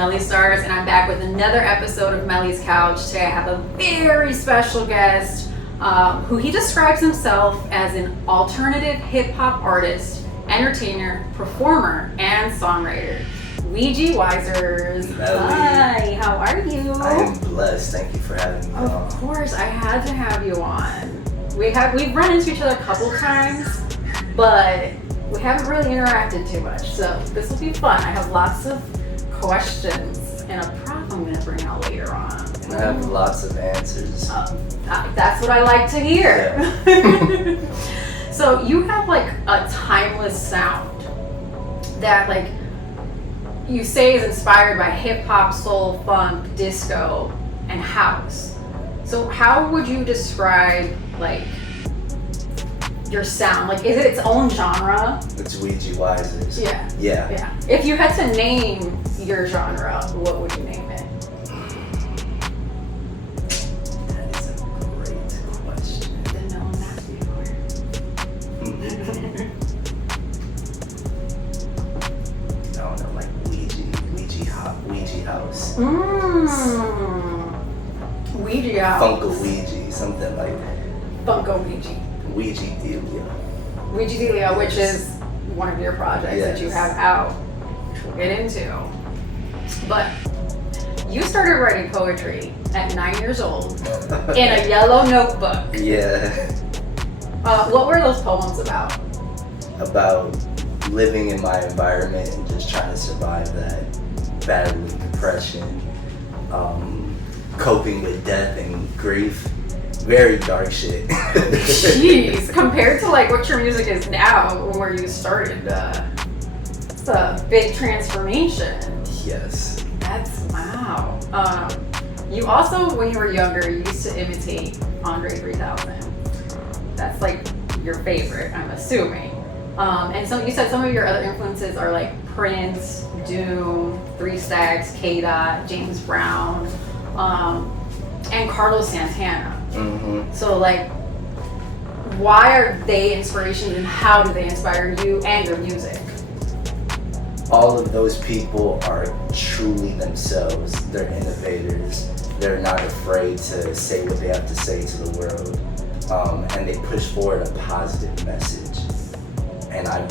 Melly Starz, and I'm back with another episode of Melly's Couch. Today I have a very special guest who he describes himself as an alternative hip-hop artist, entertainer, performer, and songwriter. Weegi Wizers. Hi, how are you? I am blessed. Thank you for having me on. Of course, I had to have you on. We've run into each other a couple times, but we haven't really interacted too much, so this will be fun. I have lots of questions and a prop I'm going to bring out later on. I have lots of answers. That's what I like to hear. Yeah. So you have like a timeless sound that like you say is inspired by hip hop, soul, funk, disco, and house. So how would you describe like your sound? Like, is it its own genre? It's Weegi Wizers. Yeah. Yeah. If you had to name your genre, what would you name it? That is a great question. Didn't know I'm asking I don't know, like Ouija house. Ouija house. Funko Ouija, something like Funko Ouija. Ouija Delia. Ouija Delia, which is one of your projects that you have out, which we'll get into. But you started writing poetry at 9 years old in a yellow notebook. Yeah. What were those poems about? About living in my environment and just trying to survive that, battling depression, coping with death and grief. Very dark shit. Jeez, compared to like what your music is now, where you started, it's a big transformation. Yes. That's wow. You also, when you were younger, you used to imitate Andre 3000. That's like your favorite, I'm assuming. And so you said some of your other influences are like Prince, Doom, 3 Stacks, K-Dot, James Brown, and Carlos Santana. Mm-hmm. So like, why are they inspirations and how do they inspire you and your music? All of those people are truly themselves. They're innovators. They're not afraid to say what they have to say to the world. And they push forward a positive message. And I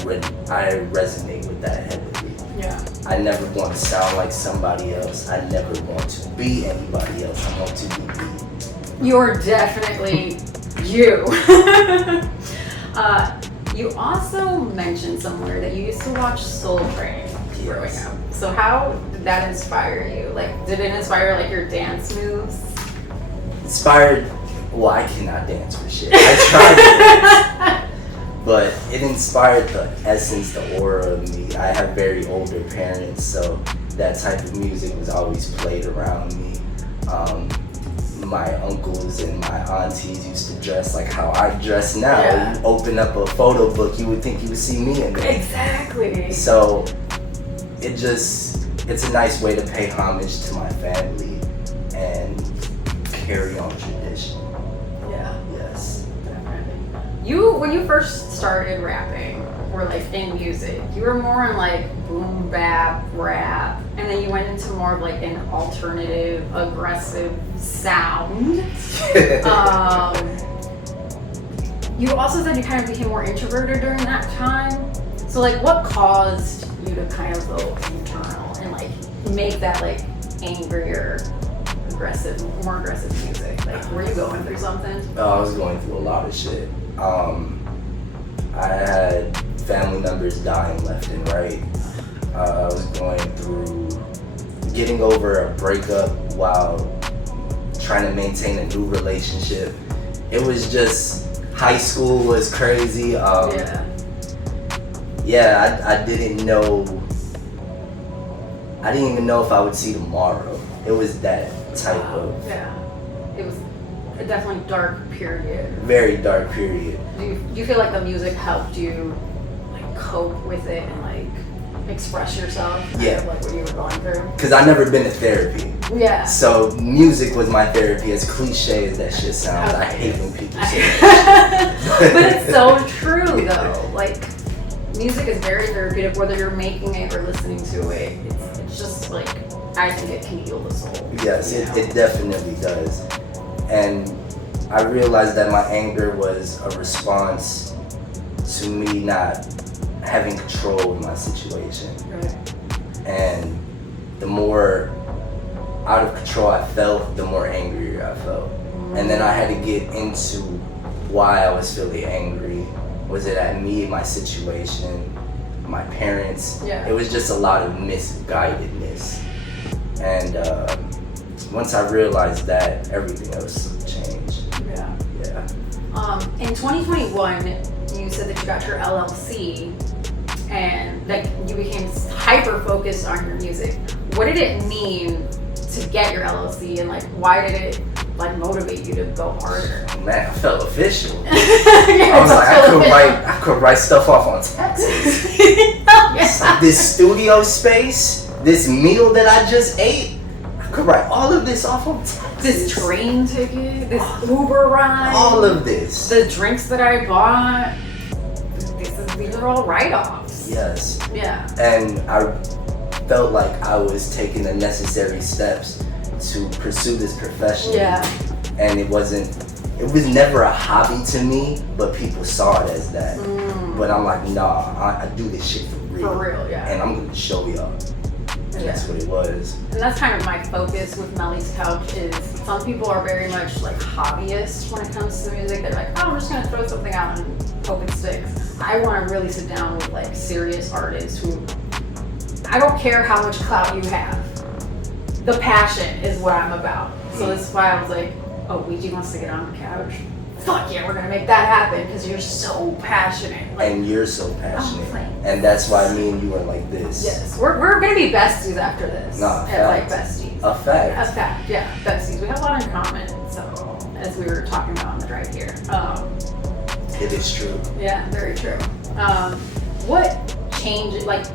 resonate with that heavily. Yeah. I never want to sound like somebody else. I never want to be anybody else. I want to be me. You're definitely you. You also mentioned somewhere that you used to watch Soul Train growing up. So how did that inspire you? Like, did it inspire like your dance moves? Inspired, well, I cannot dance for shit. I tried to dance, but it inspired the essence, the aura of me. I have very older parents, so that type of music was always played around me. My uncles and my aunties used to dress like how I dress now. Yeah. You open up a photo book, you would think you would see me in there. Exactly. So it's a nice way to pay homage to my family and carry on tradition. Yeah. Yes. Definitely. When you first started rapping, or like in music, you were more in like boom bap rap, and then you went into more of like an alternative, aggressive sound. You also said you kind of became more introverted during that time. So like, what caused you to kind of go internal and like make that like angrier, more aggressive music? Like, were you going through something? Oh, I was going through a lot of shit. I had family members dying left and right. I was going through getting over a breakup while trying to maintain a new relationship. It was just, high school was crazy. I didn't even know if I would see tomorrow. It was that type of... Yeah. It was a definitely dark period. Very dark period. Do you feel like the music helped you like cope with it and like express yourself? Yeah. Like what you were going through? Because I've never been to therapy. Yeah. So music was my therapy, as cliche as that shit sounds. I hate when people say that shit. But it's so true though. Like, music is very therapeutic, whether you're making it or listening to it. It's just like, I think it can heal the soul. Yes, it definitely does. And I realized that my anger was a response to me not having control of my situation. Right. And the more out of control I felt, the more angrier I felt. And then I had to get into why I was feeling angry. Was it at me, my situation, my parents? Yeah. It was just a lot of misguidedness. And once I realized that, everything else changed. Yeah. Yeah. In 2021, you said that you got your LLC and like you became hyper focused on your music. What did it mean to get your LLC, and like why did it like motivate you to go harder? Man, I felt official. Yeah, I was like, I could write stuff off on taxes. It's like this studio space, this meal that I just ate, I could write all of this off on taxes. This train ticket, this Uber ride, all of this. the drinks that I bought, these are all write-offs. Yes. Yeah. And I felt like I was taking the necessary steps to pursue this profession. Yeah. And it was never a hobby to me, but people saw it as that. But I'm like, nah, I do this shit for real. For real, yeah. And I'm gonna show y'all. And that's what it was. And that's kind of my focus with Melly's Couch is some people are very much like hobbyists when it comes to music. They're like, oh, I'm just gonna throw something out and hope it sticks. I wanna really sit down with like serious artists who, I don't care how much clout you have. The passion is what I'm about. So that's why I was like, oh, Weegi wants to get on the couch. Fuck yeah, we're gonna make that happen because you're so passionate. Like, and you're so passionate. Oh, thanks. And that's why me and you are like this. yes, we're gonna be besties after this. Nah, Like fact. besties. A fact. A fact, yeah, besties. We have a lot in common. So as we were talking about on the drive here. It is true. Yeah, very true. What change, like,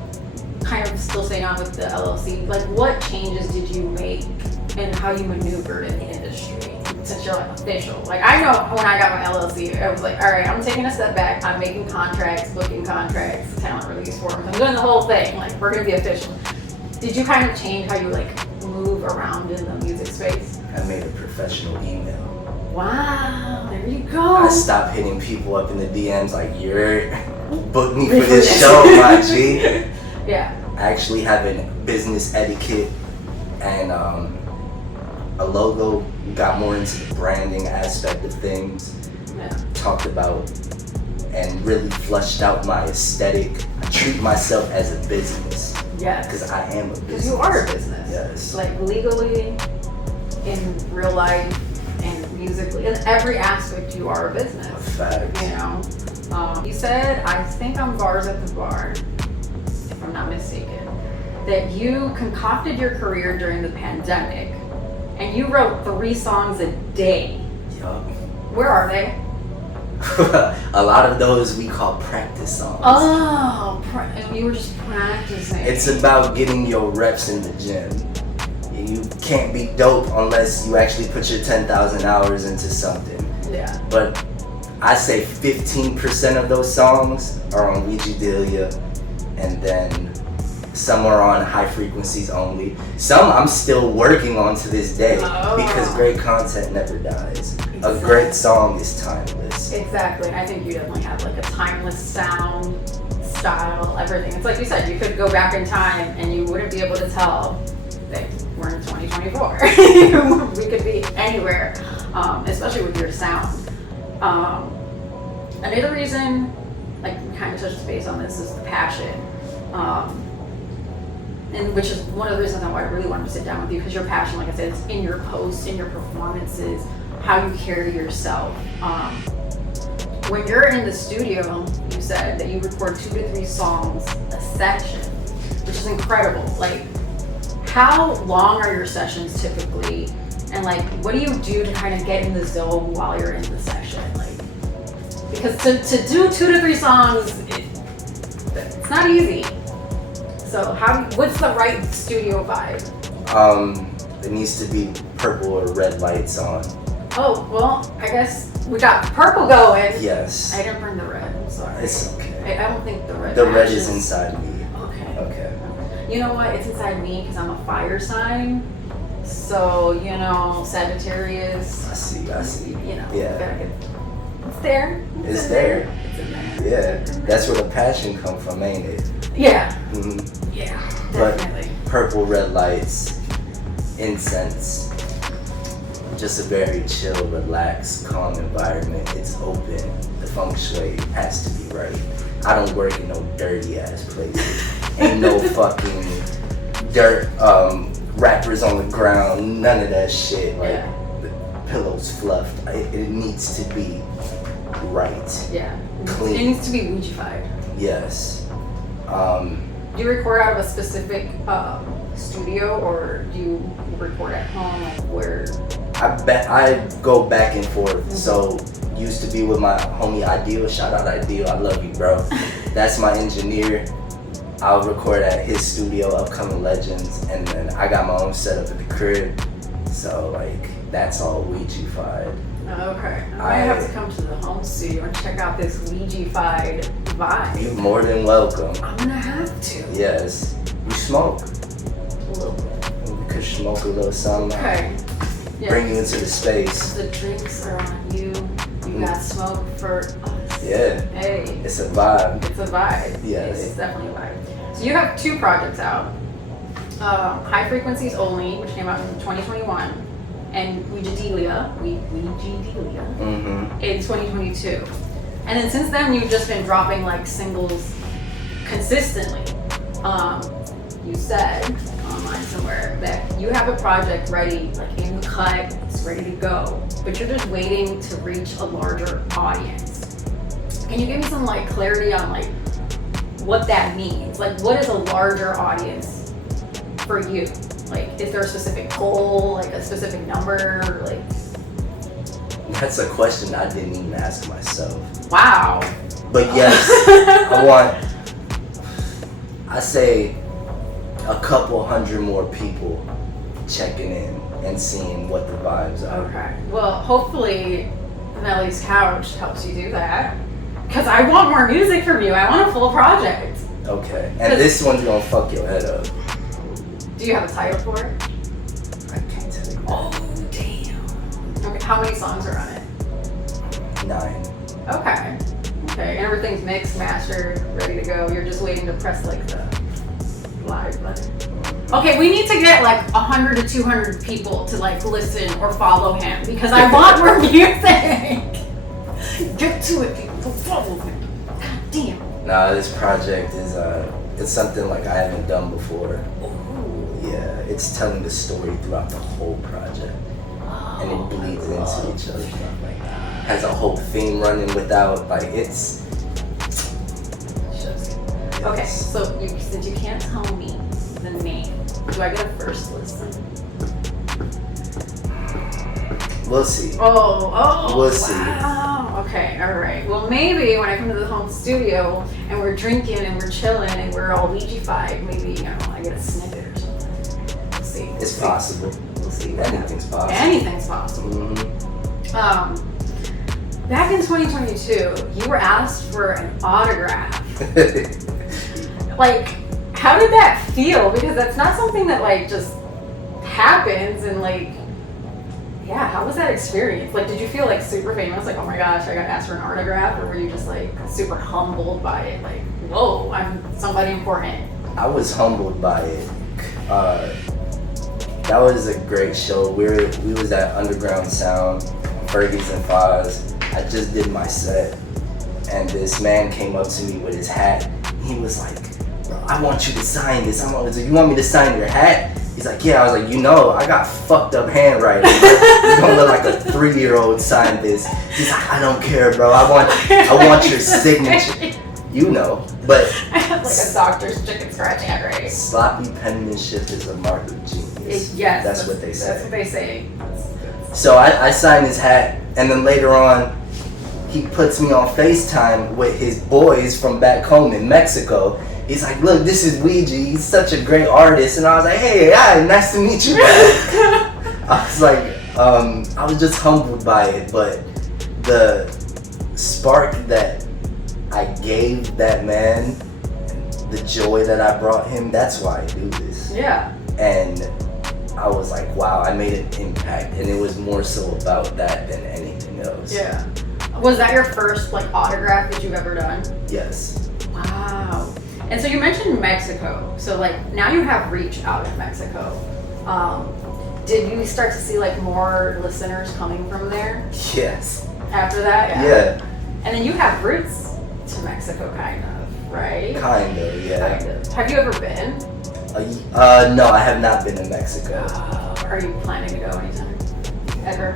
kind of still staying on with the LLC, like what changes did you make and how you maneuvered in the industry since you're like official? Like I know when I got my LLC, I was like, all right, I'm taking a step back. I'm making contracts, booking contracts, talent release forms. I'm doing the whole thing. Like we're gonna be official. Did you kind of change how you like move around in the music space? I made a professional email. Wow, there you go. I stopped hitting people up in the DMs like, you're book me for this show, my G. Yeah. I actually have a business etiquette and a logo. Got more into the branding aspect of things. Yeah. Talked about and really fleshed out my aesthetic. I treat myself as a business. Yes. Because I am a business. Because you are a business. Yes. Like legally, in real life, and musically, in every aspect, you are a business. A fact. You know. You said, I think on Bars at the Bar, if I'm not mistaken, that you concocted your career during the pandemic, and you wrote 3 songs a day. Yup. Where are they? A lot of those we call practice songs. Oh, you were just practicing. It's about getting your reps in the gym. You can't be dope unless you actually put your 10,000 hours into something. Yeah. But I say 15% of those songs are on Weegi Delia, and then some are on high frequencies only. Some I'm still working on to this day because great content never dies. Exactly. A great song is timeless. Exactly. I think you definitely have like a timeless sound, style, everything. It's like you said, you could go back in time and you wouldn't be able to tell that we're in 2024. We could be anywhere, especially with your sound. Another reason, like we kind of touched base on this, is the passion. And which is one of the reasons why I really wanted to sit down with you, because your passion, like I said, is in your posts, in your performances, how you carry yourself. When you're in the studio, you said that you record 2 to 3 songs a session, which is incredible. Like, how long are your sessions typically? And like, what do you do to kind of get in the zone while you're in the session? Like, because to do 2 to 3 songs, it's not easy. So what's the right studio vibe? It needs to be purple or red lights on. Oh, well, I guess we got purple going. Yes. I didn't bring the red, I'm sorry. It's okay. I don't think the red The red matches. is inside me. Okay. Okay. you know what? It's inside me because I'm a fire sign. So, you know, Sagittarius. I see. You know, Yeah. It's there. It's there. It's in there. Yeah. That's where the passion come from, ain't it? Yeah. Mm-hmm. Yeah. But Definitely. purple, red lights, incense, just a very chill, relaxed, calm environment. It's open. The feng shui has to be right. I don't work in no dirty ass places. Ain't no fucking dirt, wrappers on the ground, none of that shit. Like, the pillows fluffed. It needs to be right. Yeah. Clean. It needs to be Ouija-fied. Yes. Do you record out of a specific studio, or do you record at home? Like where? I go back and forth. So used to be with my homie Ideal. Shout out Ideal. I love you, bro. That's my engineer. I'll record at his studio, Upcoming Legends, and then I got my own setup at the crib. So like that's all Ouija-fied. Okay. I might have to come to the home studio and check out this Ouija-fied vibe. You're more than welcome. I'm gonna have to. Yes. You smoke. A little bit. We could smoke a little something. Okay. Yeah. Bring you into the space. The drinks are on you. You got smoke for us. Yeah. Hey. It's a vibe. It's a vibe. Yes. It's definitely a vibe. So you have 2 projects out. High Frequencies Only, which came out in 2021, and Ouija-delia Mm-hmm. in 2022. And then since then, you've just been dropping like singles consistently. You said online somewhere that you have a project ready, like in the cut, it's ready to go, but you're just waiting to reach a larger audience. Can you give me some like clarity on like what that means? Like, what is a larger audience for you? Like, is there a specific goal, like a specific number, like? That's a question I didn't even ask myself. Wow. But yes, I say a couple hundred more people checking in and seeing what the vibes are. Okay. Well, hopefully Melly's Couch helps you do that. Because I want more music from you. I want a full project. Okay. And this one's gonna fuck your head up. Do you have a title for it? I can't tell you. Oh, damn. Okay. How many songs are on it? 9. Okay. Okay. And everything's mixed, mastered, ready to go. You're just waiting to press like the live button. Okay, we need to get like 100 to 200 people to like listen or follow him because I want more music. Get to it, people. Follow me. God damn. Nah, this project is it's something like I haven't done before. Ooh. Yeah, it's telling the story throughout the whole project, and it bleeds into each other. Has a whole theme running without like it's. Okay, so since you can't tell me the name, do I get a first listen? We'll see. Oh, We'll see. Wow. Okay, all right. Well, maybe when I come to the home studio and we're drinking and we're chilling and we're all Ouija-fied, maybe, you know, I get a snippet or something. We'll see. It's possible. We'll see. Anything's possible. Anything's possible. Mm-hmm. Back in 2022, you were asked for an autograph. Like, how did that feel? Because that's not something that like just happens and like, yeah, how was that experience? Like, did you feel like super famous? Like, oh my gosh, I got asked for an autograph? Or were you just like super humbled by it? Like, whoa, I'm somebody important. I was humbled by it. That was a great show. We was at Underground Sound, Fergie's and Foz. I just did my set, and this man came up to me with his hat. He was like, "Bro, I want you to sign this." I was like, "You want me to sign your hat?" He's like, "Yeah." I was like, "You know, I got fucked up handwriting. You're gonna look like a 3-year-old sign this." He's like, "I don't care, bro. I want your signature." You know, but I have like a doctor's chicken scratch handwriting. Sloppy penmanship is a mark of genius. Yes, that's what they say. That's what they say. So I signed his hat, and then later on, he puts me on FaceTime with his boys from back home in Mexico. He's like, "Look, this is Weegi. He's such a great artist." And I was like, "Hey, hi, nice to meet you, man." I was like, I was just humbled by it, but the spark that I gave that man the joy that I brought him, that's why I do this. Yeah. And I was like, wow, I made an impact, and it was more so about that than anything else. Yeah. Was that your first like autograph that you've ever done? Yes. Wow. And so you mentioned Mexico. So like now you have reach out in Mexico. Did you start to see like more listeners coming from there Yes. after that? Yeah. And then you have roots to Mexico, kind of, right? Kind of, yeah. Kind of. Have you ever been? No, I have not been to Mexico. Are you planning to go anytime? Ever?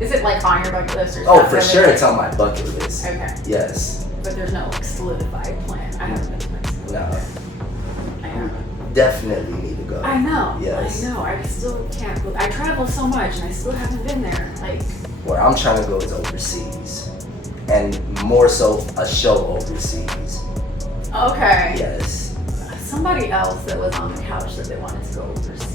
Is it like on your bucket list or Oh, something? for sure, it's on my bucket list. Okay. Yes. But there's no like solidified plan. I haven't been to Mexico. No. I haven't. Definitely need to go. I know. Yes. I know. I still can't. I travel so much and I still haven't been there. Like. Where I'm trying to go is overseas, and more so a show overseas. Okay. Yes. Somebody else that was on the couch said they wanted to go overseas.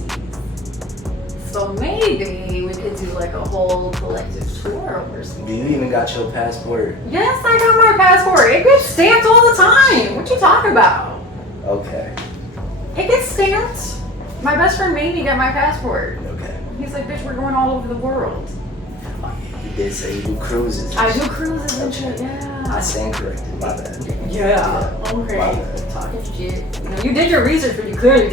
So maybe we could do like a whole collective tour overseas. Do you even got your passport? Yes, I got my passport. It gets stamped all the time. What you talking about? Okay. It gets stamped. My best friend made me get my passport. Okay. He's like, bitch, we're going all over the world. You did say you do cruises. I do cruises and shit, yeah. I stand corrected. My bad. Yeah. Okay. My bad. Talking shit. You know, you did your research, but you clearly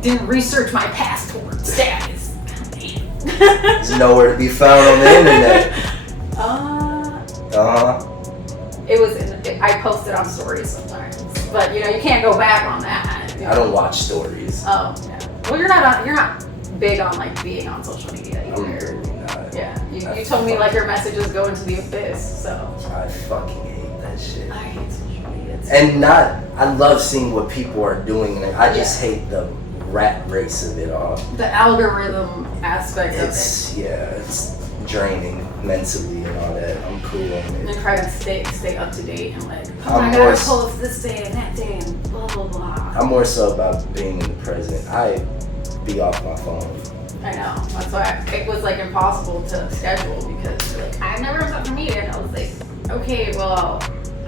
didn't research my passport status. God damn. It's nowhere to be found on the internet. It was. I posted on stories sometimes, but you know you can't go back on that. I don't watch stories. Oh yeah. Well, you're not big on like being on social media I'm either. really not. Yeah. You told me like your messages go into the abyss, so. I fucking hate that shit. I hate social media. And I love seeing what people are doing, and I just hate the rat race of it all. The algorithm aspect of it. It's draining mentally and all that. I'm cool on And it. try to stay up to date and like, oh, I'm I more gotta post this day and that day and blah blah blah. I'm more so about being in the present. I be off my phone. I know. That's why it was like impossible to schedule because you're like, I've never on social media, and I was like, okay, well,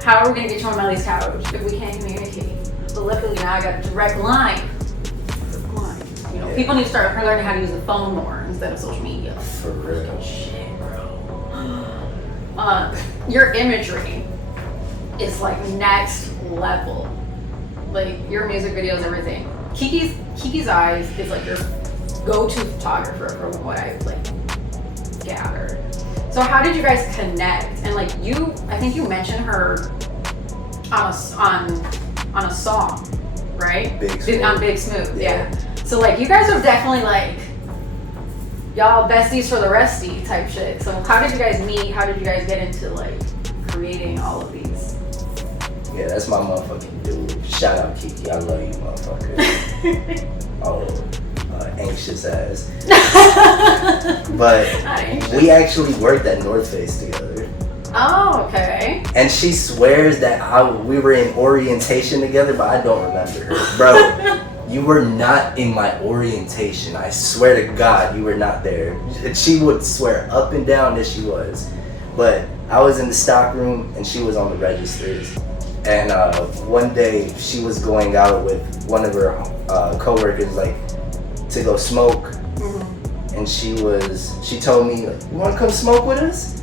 how are we gonna get you on Melly's couch if we can't communicate? But luckily now I got a direct line. You know, people need to start learning how to use the phone more instead of social media. For real. Shit, bro. Your imagery is like next level. Like your music videos, everything. Kiki's Eyes is like your go-to photographer from what I like gathered. So how did you guys connect? And like I think you mentioned her on a song, right? Big Smooth. On Big Smooth, yeah. So like you guys are definitely like y'all besties for the resty type shit. So how did you guys meet? How did you guys get into like creating all of these? Yeah, that's my motherfucking dude. Shout out Kiki, I love you, motherfucker. Anxious ass. But we actually worked at North Face together. Oh, okay. And she swears that we were in orientation together, but I don't remember her. Bro, you were not in my orientation. I swear to God, you were not there. And she would swear up and down that she was. But I was in the stock room and she was on the registers. And one day she was going out with one of her coworkers, like, to go smoke. Mm-hmm. And she told me, like, you wanna come smoke with us?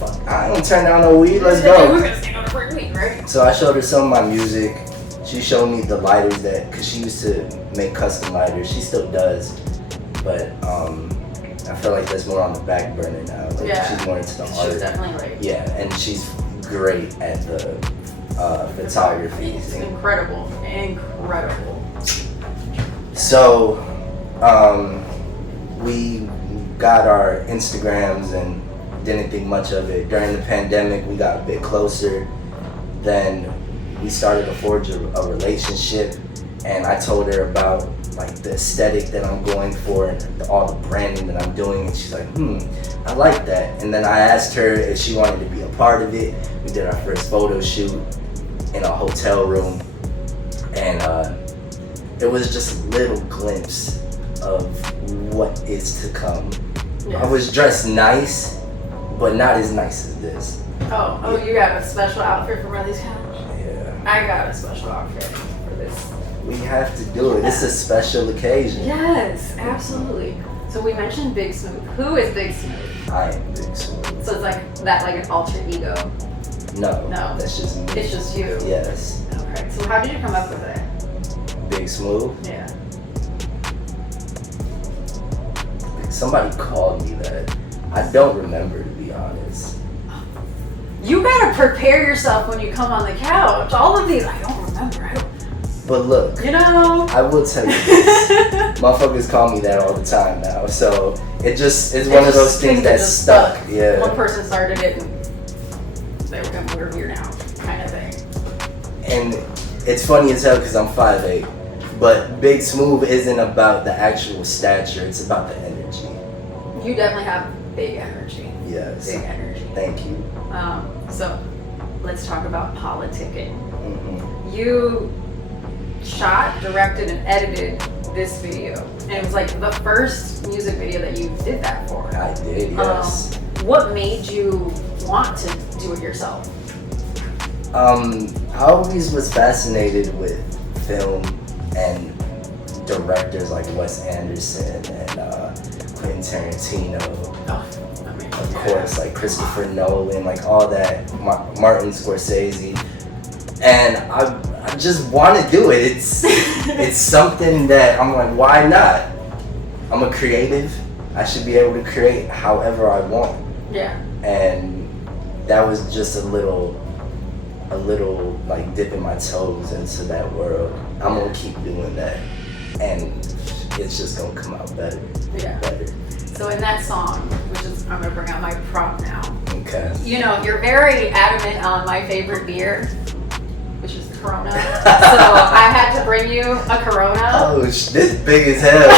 Fuck, I don't turn down no weed, let's go. We're gonna stay on the front week, right? So I showed her some of my music. She showed me the lighters cause she used to make custom lighters. She still does. But I feel like that's more on the back burner now. Like, she's more into the art. She's definitely like. Yeah, and she's great at the photography. It's incredible. So, we got our Instagrams and didn't think much of it. During the pandemic, we got a bit closer. Then we started to forge a relationship, and I told her about like the aesthetic that I'm going for and all the branding that I'm doing, and she's like, I like that. And then I asked her if she wanted to be a part of it. We did our first photo shoot in a hotel room, and it was just a little glimpse of what is to come. Yes. I was dressed nice, but not as nice as this. Oh, you got a special outfit for Melly's couch? Yeah. I got a special outfit for this. We have to do it. It's a special occasion. Yes, absolutely. So we mentioned Big Smooth. Who is Big Smooth? I am Big Smooth. So it's like that, like an alter ego. No, No, that's just me. It's just you. Yes. Okay. So how did you come up with it? Big Smooth. Yeah. Somebody called me that. I don't remember, to be honest. You gotta prepare yourself when you come on the couch. All of these, I don't remember. But look, You know. I will tell you this. Motherfuckers call me that all the time now. So it's one of those things that stuck. Yeah. One person started it and we're here now, kind of thing. And it's funny as hell because I'm 5'8". But Big Smooth isn't about the actual stature, it's about the energy. You definitely have big energy. Yes. Big energy. Thank you. So let's talk about Politickin. Mm-hmm. You shot, directed, and edited this video. And it was like the first music video that you did that for. I did, yes. What made you want to do it yourself? I always was fascinated with film and directors like Wes Anderson and Quentin Tarantino. Oh, I mean, Of course, like Christopher Nolan, like all that, Martin Scorsese. And I just want to do it. It's something that I'm like, why not? I'm a creative. I should be able to create however I want. Yeah. And that was just a little like dipping my toes into that world. I'm gonna keep doing that, and it's just gonna come out better. Yeah. Better. So in that song, which is, I'm gonna bring out my prop now. Okay. You know, you're very adamant on my favorite beer, which is Corona. So I had to bring you a Corona. Oh, this big as hell.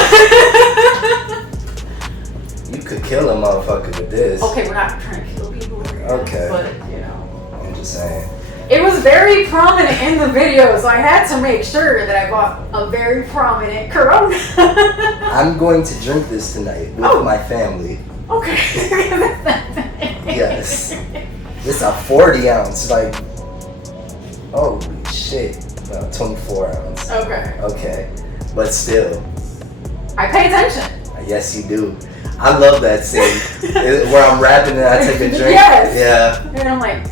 You could kill a motherfucker with this. Okay, we're not trying to kill people here. Okay. But, you know. I'm just saying. It was very prominent in the video, so I had to make sure that I bought a very prominent Corona. I'm going to drink this tonight with my family. Okay. Yes. It's a 40 ounce, like, holy shit. No, 24 ounce. Okay. Okay. But still. I pay attention. Yes, you do. I love that scene where I'm rapping and I take a drink. Yes. Yeah. And I'm like,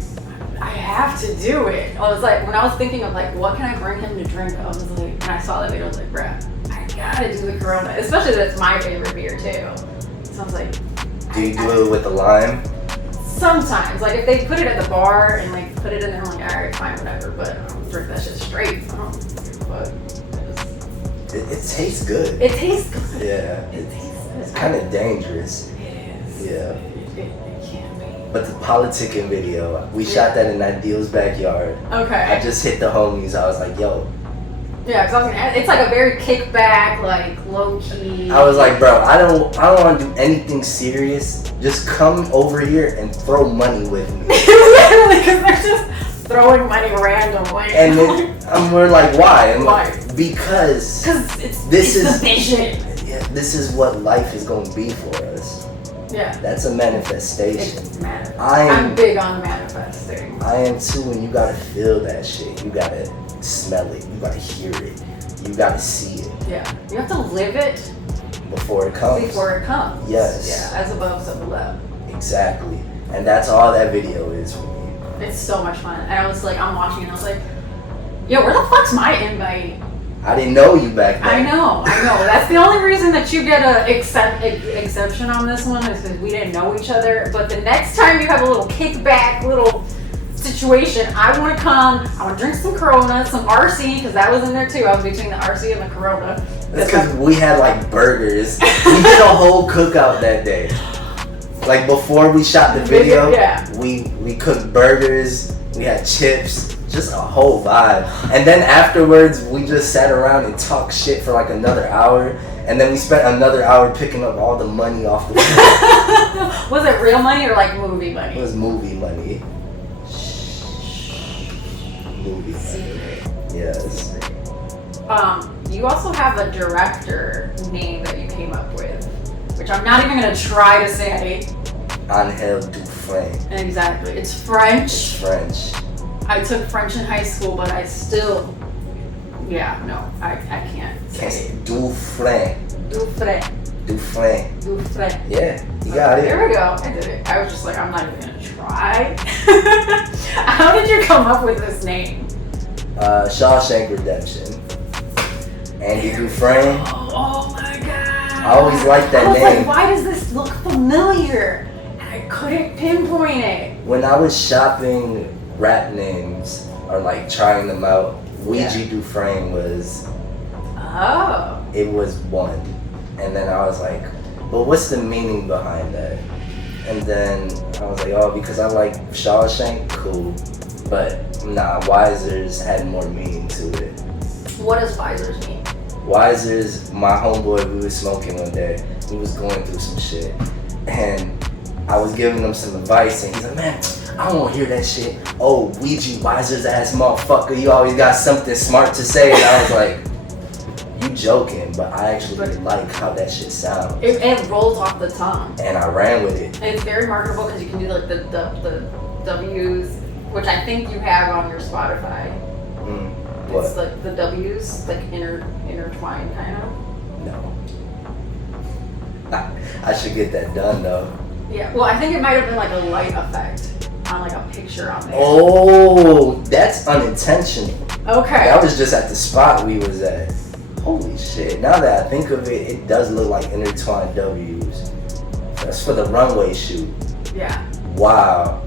I have to do it. I was like, when I was thinking of like, what can I bring him to drink? I was like, and I saw that video, I was like, bruh, I gotta do the Corona. Especially that it's my favorite beer too. So I was like, Do you do it with the lime? sometimes, like if they put it at the bar and like put it in there, I'm like, all right, fine, whatever. But I don't drink that shit straight. I don't give a fuck. It tastes good. It tastes good. Yeah. It tastes good. It's kind of dangerous. It is. Yeah. It can be. But the Politickin video, we shot that in that deal's backyard. Okay. I just hit the homies. I was like, yo. Yeah, because I was gonna, it's like a very kickback, like low key. I was like, bro, I don't want to do anything serious. Just come over here and throw money with me. Literally, because they're just throwing money randomly. And then we're like, why? I'm Why? like, because it's the vision. Yeah, this is what life is going to be for us. Yeah. That's a manifestation. It's manifest. I'm I'm big on manifesting. I am too, and you gotta feel that shit. You gotta smell it. You gotta hear it. You gotta see it Yeah. You have to live it before it comes. before it comes. Yes. Yeah, as above, so below. Exactly. And that's all that video is for me. It's so much fun. And I was like, I'm watching it and I was like, yo, where the fuck's my invite? I didn't know you back I then. know. That's the only reason that you get a exception on this one is because we didn't know each other. But the next time you have a little kickback, little situation, I want to come. I want to drink some Corona, some RC, because that was in there too. I was between the RC and the Corona. That's because we had like burgers. We did a whole cookout that day. Like before we shot the video, Yeah. we cooked burgers. We had chips. Just a whole vibe. And then afterwards, we just sat around and talked shit for like another hour. And then we spent another hour picking up all the money off the floor. Was it real money or like movie money? It was movie money. Movie money. Secret. Yes. You also have a director name that you came up with, which I'm not even gonna try to say. Angel Dufresne. Exactly. It's French. It's French. I took French in high school, but I still Yeah, no, I can't say it. Dufresne. Yeah, you got it. There we go. I did it. I was just like, I'm not even gonna try. How did you come up with this name? Shawshank Redemption. Andy Dufresne. Oh my god. I always liked that I was name. like, why does this look familiar? And I couldn't pinpoint it. When I was shopping rap names or like trying them out, Weegi Dufresne was. Oh. It was one. And then I was like, but what's the meaning behind that? And then I was like, oh, because I like Shawshank, cool. But nah, Wizers had more meaning to it. What does Wizers mean? Wizers, my homeboy, we was smoking one day. We was going through some shit. And I was giving him some advice, and he's like, man, I don't want to hear that shit. Oh, Weegi Wizers ass motherfucker, you always got something smart to say. And I was like, you joking, but I actually like how that shit sounds. It rolls off the tongue. And I ran with it. It's very marketable because you can do like the W's, which I think you have on your Spotify. What? It's like the W's, like intertwined kind of. No. I should get that done though. Yeah, well, I think it might have been like a light effect on like a picture on there. Oh, that's unintentional. Okay. That was just at the spot we was at. Holy shit. Now that I think of it, it does look like intertwined W's. That's for the runway shoot. Yeah. Wow.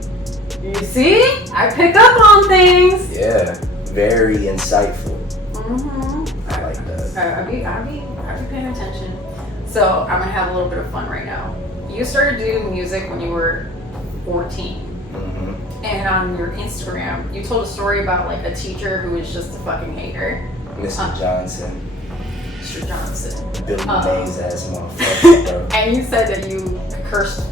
You see? I pick up on things. Yeah. Very insightful. Mm-hmm. I like that. I'll be paying attention. So I'm gonna have a little bit of fun right now. You started doing music when you were 14. Mm-hmm. And on your Instagram, you told a story about like a teacher who was just a fucking hater. Mr. Johnson. Mr. Johnson. Billy Mays ass motherfucker, bro. And you said that you cursed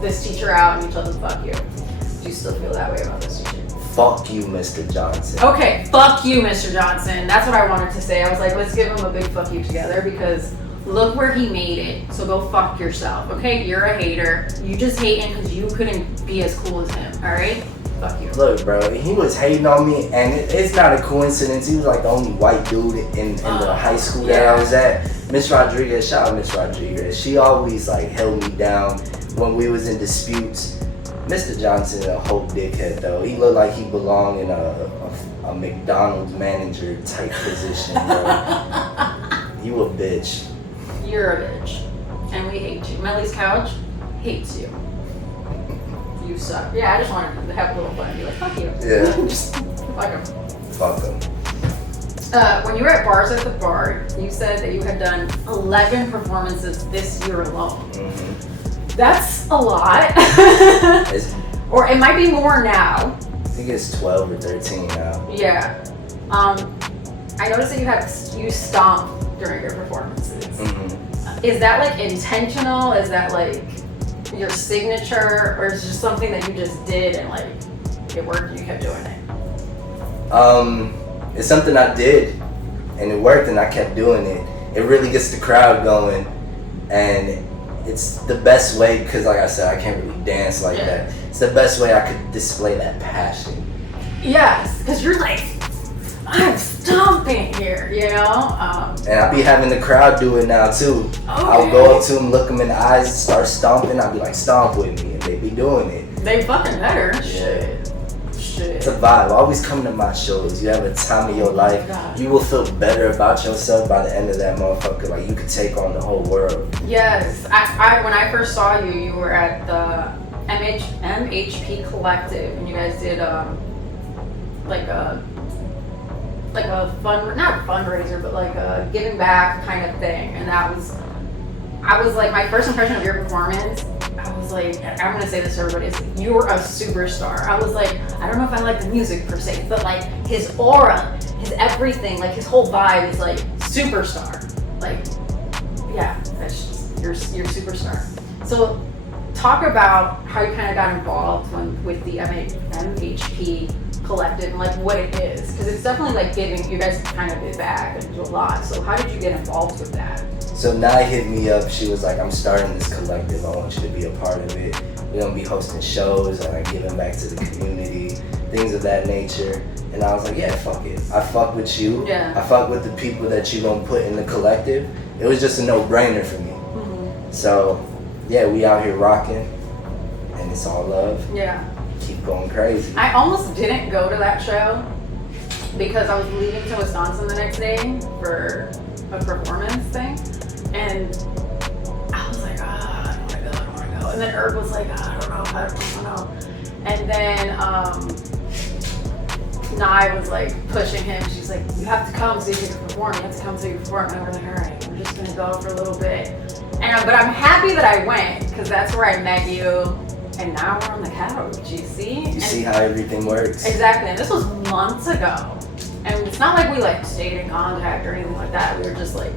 this teacher out and you told him fuck you. Do you still feel that way about this teacher? Fuck you, Mr. Johnson. Okay, fuck you, Mr. Johnson. That's what I wanted to say. I was like, let's give him a big fuck you together because look where he made it. So go fuck yourself, okay? You're a hater. You just hating because you couldn't be as cool as him, all right? Fuck you. Look, bro, he was hating on me, and it's not a coincidence. He was like the only white dude in the high school that I was at. Miss Rodriguez, shout out Miss Rodriguez. She always like held me down when we was in disputes. Mr. Johnson, a whole dickhead though. He looked like he belonged in a McDonald's manager type position, bro. You a bitch. You're a bitch. And we hate you. Melly's couch hates you. You suck. Yeah, I just wanted to have a little fun and be like, fuck you. Yeah. Just fuck him. Fuck him. When you were at Bars at the Bar, you said that you had done 11 performances this year alone. Mm-hmm. That's a lot. Or it might be more now. I think it's 12 or 13 now. Yeah. I noticed that you stomp during your performances. Mm-hmm. Is that like intentional? Is that like your signature, or is it just something that you just did and like it worked and you kept doing it? It's something I did and it worked and I kept doing it. It really gets the crowd going, and it's the best way because, like I said, I can't really dance like that. It's the best way I could display that passion. Yes, because you're like, I'm stomping here, you know? And I be having the crowd do it now too. Okay. I'll go up to them, look them in the eyes, and start stomping. I'll be like, stomp with me, and they be doing it. They fucking better. Yeah. Shit. It's a vibe. Always come to my shows. You have a time of your life. You will feel better about yourself by the end of that motherfucker. Like you could take on the whole world. Yes. I when I first saw you, you were at the MHP Collective, and you guys did like a not fundraiser, but like a giving back kind of thing. And I was like, my first impression of your performance, I was like, I'm gonna say this to everybody, is you were a superstar. I was like, I don't know if I like the music per se, but like his aura, his everything, like his whole vibe is like superstar. Like, yeah, that's just, you're superstar. So talk about how you kind of got involved with the MHP Collective and like what it is, because it's definitely like giving, you guys kind of give back and do a lot. So how did you get involved with that? So Nye hit me up. She was like, I'm starting this collective. I want you to be a part of it. We're gonna be hosting shows and like giving back to the community. things of that nature. And I was like, yeah, fuck it. I fuck with you. Yeah. I fuck with the people that you gonna put in the collective. It was just a no-brainer for me. So, yeah, we out here rocking, and it's all love. Yeah. Keep going crazy. I almost didn't go to that show because I was leaving to Wisconsin the next day for a performance thing, and I was like, I don't want to go. And then Herb was like, I don't know. And then Nye was like pushing him. She's like, you have to come so you can perform. And I was like, all right, we're just gonna go for a little bit. But I'm happy that I went because that's where I met you. And now we're on the couch, you see? You see how everything works? Exactly, and this was months ago. And it's not like we like stayed in contact or anything like that. We were just like,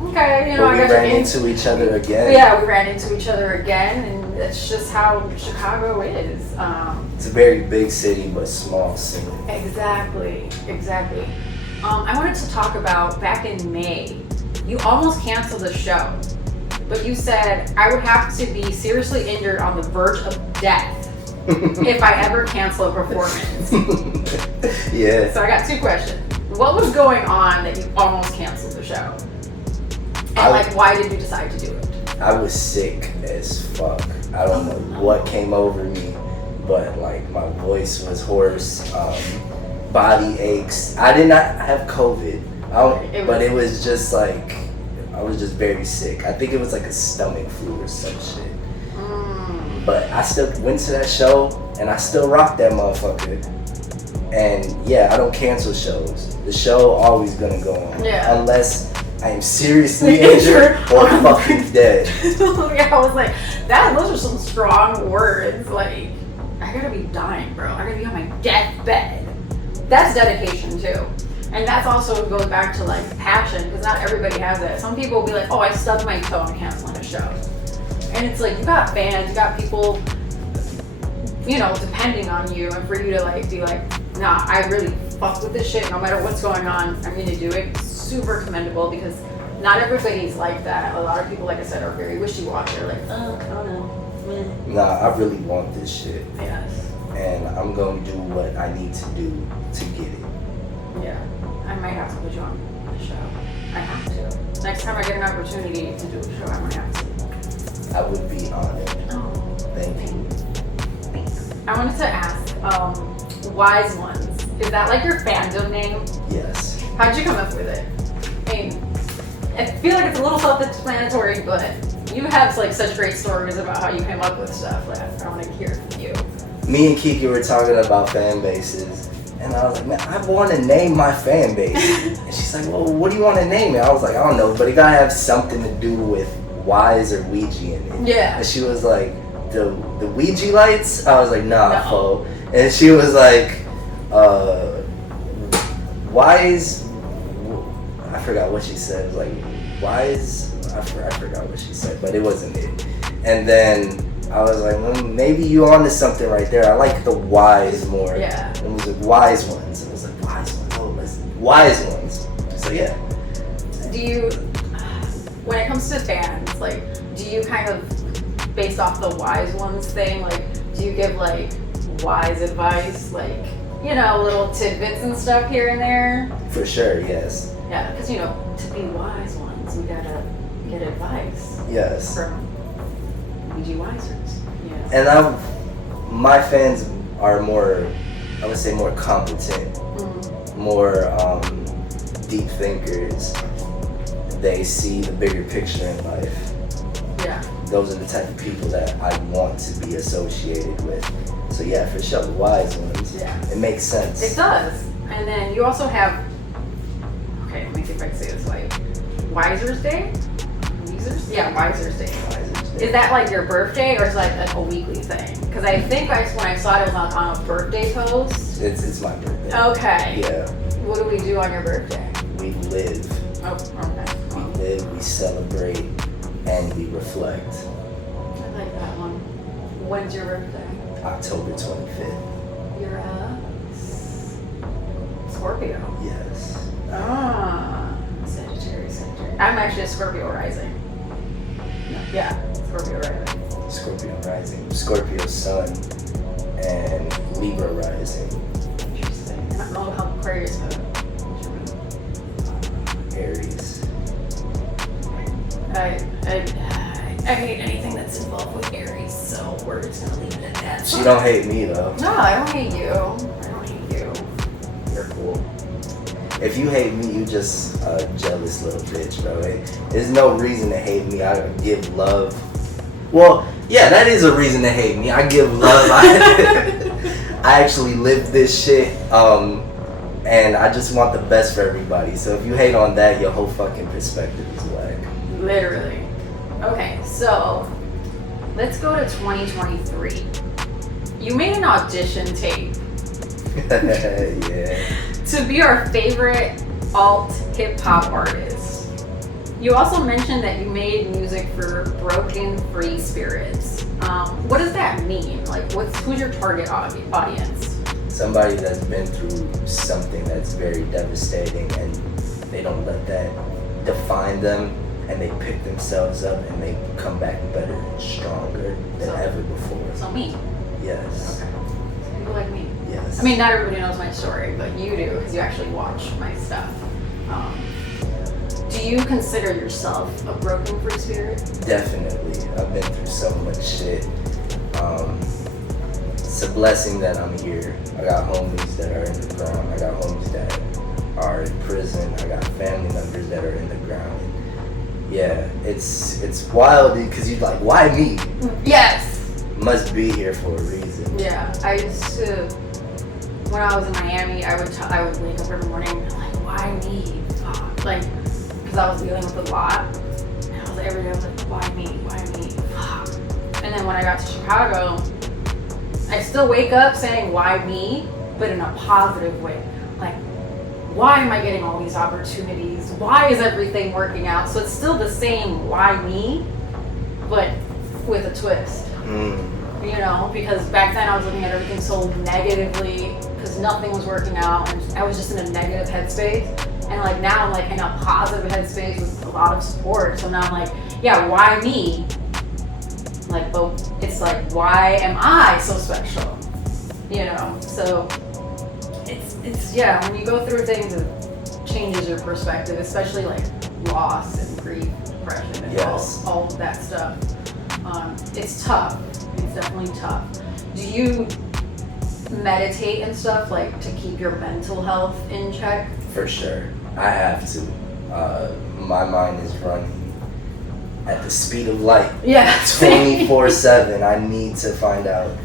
okay, you know, but we ran into each other again. Yeah, we ran into each other again, and it's just how Chicago is. It's a very big city, but small city. Exactly. I wanted to talk about back in May, you almost canceled the show. But you said, I would have to be seriously injured on the verge of death if I ever cancel a performance. Yeah. So I got two questions. What was going on that you almost canceled the show? And why did you decide to do it? I was sick as fuck. I don't know what came over me, but like my voice was hoarse, body aches. I did not have COVID, but it was just like, I was just very sick. I think it was like a stomach flu or some shit. But I still went to that show and I still rocked that motherfucker. And yeah, I don't cancel shows. The show always gonna go on. Yeah. Unless I am seriously injured or fucking dead. Yeah, I was like, those are some strong words. Like, I gotta be dying, bro. I gotta be on my deathbed. That's dedication too. And that's also goes back to like passion, because not everybody has it. Some people will be like, oh, I stubbed my toe and canceling a show. And it's like, you got fans, you got people, you know, depending on you, and for you to like be like, nah, I really fuck with this shit, no matter what's going on, I'm gonna do it. Super commendable, because not everybody's like that. A lot of people, like I said, are very wishy-washy. They're like, oh, I don't know. Nah, I really want this shit. Yes. And I'm gonna do what I need to do to get it. Yeah. I might have to put you on the show. I have to. Next time I get an opportunity to do a show, I might have to. I would be honored. Oh, Thank you. thanks. I wanted to ask, Wise Ones. Is that like your fandom name? Yes. How'd you come up with it? I mean, I feel like it's a little self-explanatory, but you have like such great stories about how you came up with stuff. Like, I want to hear from you. Me and Kiki were talking about fan bases. And I was like, man, I want to name my fan base. And she's like, well, what do you want to name it? I was like, I don't know, but it gotta have something to do with Wize or Weegi in it. Yeah. And she was like, the Weegi lights? I was like, nah, fo. And she was like, Wize, I forgot what she said. It was like, Wize, I forgot what she said, but it wasn't it. And then I was like, well, maybe you onto something right there. I like the Wize more. Yeah. And it was like Wise Ones. It was like Wise Ones. Oh, let's Wise Ones. So yeah. Do you, when it comes to fans, like, do you kind of, based off the Wise Ones thing, like, do you give like wise advice, like, you know, little tidbits and stuff here and there? For sure, yes. Yeah, because you know, to be wise ones, we gotta get advice. Yes. From Weegi Wizers. Yes. And my fans are more, I would say, more competent, more deep thinkers. They see the bigger picture in life. Yeah. Those are the type of people that I want to be associated with. So yeah, for sure, the wise ones. Yeah. It makes sense. It does. And then you also have, okay, let me see if I can say this right. Wizers Day? Wizers? Yeah, Wizers Day. Wizers Day. Is that like your birthday, or is it like a weekly thing? Because I think when I saw it was on a birthday post. It's my birthday. Okay. Yeah. What do we do on your birthday? We live. Oh, okay. We live, we celebrate, and we reflect. I like that one. When's your birthday? October 25th. You're a Scorpio. Yes. Sagittarius. I'm actually a Scorpio rising. No, yeah, Scorpio rising. Scorpio rising. Scorpio sun. and Libra rising. Interesting. I don't know how Aquarius are. Aries. I hate anything that's involved with Aries, so we're just gonna leave it at that. She don't hate me though. No, I don't hate you. I don't hate you. You're cool. If you hate me, you just a jealous little bitch, bro. There's no reason to hate me. I give love. Well, yeah, that is a reason to hate me. I give love. I actually live this shit. And I just want the best for everybody. So if you hate on that, your whole fucking perspective is whack. Literally. Okay, so let's go to 2023. You made an audition tape. Yeah. To be our favorite alt hip hop artist. You also mentioned that you made music for broken free spirits. What does that mean? Like, who's your target audience? Somebody that's been through something that's very devastating and they don't let that define them, and they pick themselves up and they come back better and stronger than ever before. So me. Yes. Okay. People like me. Yes. I mean, not everybody knows my story, but you do because you actually watch my stuff. Do you consider yourself a broken free spirit? Definitely. I've been through so much shit. It's a blessing that I'm here. I got homies that are in the ground. I got homies that are in prison. I got family members that are in the ground. Yeah, it's wild because you're like, why me? Yes. Must be here for a reason. Yeah, I used to. When I was in Miami, I would wake up every morning and I'm like, why me? Fuck. Like, because I was dealing with a lot. And I was like, every day I was like, why me? Why me? Fuck. And then when I got to Chicago, I still wake up saying, why me? But in a positive way. Like, why am I getting all these opportunities? Why is everything working out? So it's still the same why me, but with a twist. You know, because back then I was looking at everything so negatively because nothing was working out and I was just in a negative headspace. And like now I'm like in a positive headspace with a lot of support. So now I'm like, yeah, why me? Like, but it's like, why am I so special? You know, so it's yeah, when you go through things, it changes your perspective, especially like loss and grief, depression, and all of that stuff. It's tough. It's definitely tough. Do you meditate and stuff like to keep your mental health in check? For sure, I have to. My mind is running at the speed of light. Yeah. 24/7. I need to find out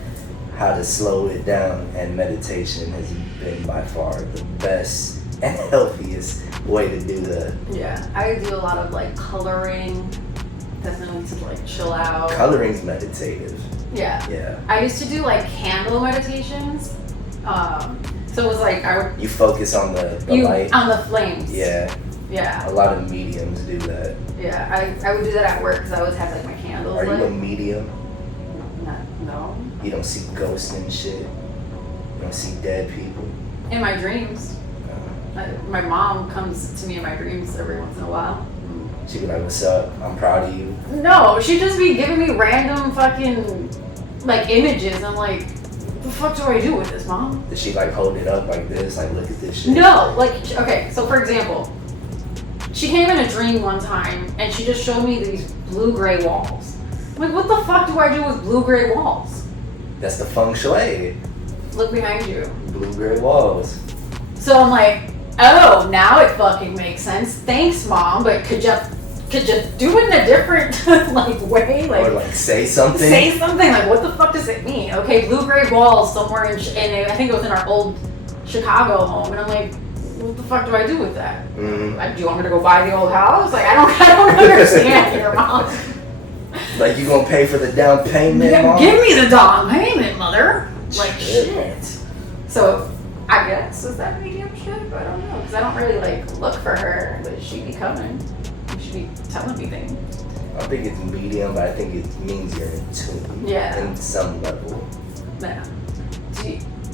how to slow it down, and meditation has been by far the best and healthiest way to do that. Yeah, I do a lot of like coloring, definitely to like chill out. Coloring's meditative. Yeah. Yeah. I used to do like candle meditations. So it was like I would. You focus on the light. On the flames. Yeah. Yeah. A lot of mediums do that. Yeah, I would do that at work because I always have like my candles. Are you a medium? No. You don't see ghosts and shit? You don't see dead people? In my dreams. My mom comes to me in my dreams every once in a while. She'd be like, what's up? I'm proud of you. No, she'd just be giving me random fucking like images. I'm like, what the fuck do I do with this, Mom? Did she like hold it up like this? Like, look at this shit? No, like, okay, so for example, she came in a dream one time and she just showed me these blue-gray walls. I'm like, what the fuck do I do with blue-gray walls? That's the feng shui. Look behind you. Blue-gray walls. So I'm like, oh, now it fucking makes sense. Thanks, Mom, but could you do it in a different like way? Like, or like say something? Say something, like what the fuck does it mean? Okay, blue-gray walls somewhere in I think it was in our old Chicago home, and I'm like, what the fuck do I do with that? Like, do you want me to go buy the old house? Like, I don't understand here, Mom. Like, you gonna pay for the down payment, Mom? Give me the down payment, mother. Like, shit. So, I guess, is that mediumship? I don't know, because I don't really, like, look for her, but she'd be coming. She'd be telling me things. I think it's medium, but I think it means you're in tune. Yeah. In some level. Yeah.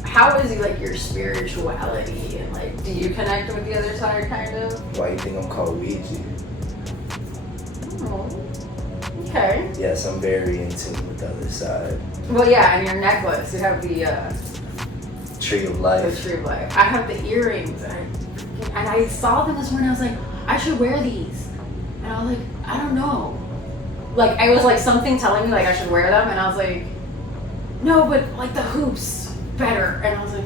How is like your spirituality and like do you connect with the other side kind of? Why do you think I'm called Weegi? Oh, Okay. Yes, I'm very in tune with the other side. Well, yeah, and your necklace. You have the Tree of life. tree of life. I have the earrings. And I saw them this morning. I was like, I should wear these. And I was like, I don't know. Like, I was like something telling me like I should wear them, and I was like, no, but like the hoops better. And I was like,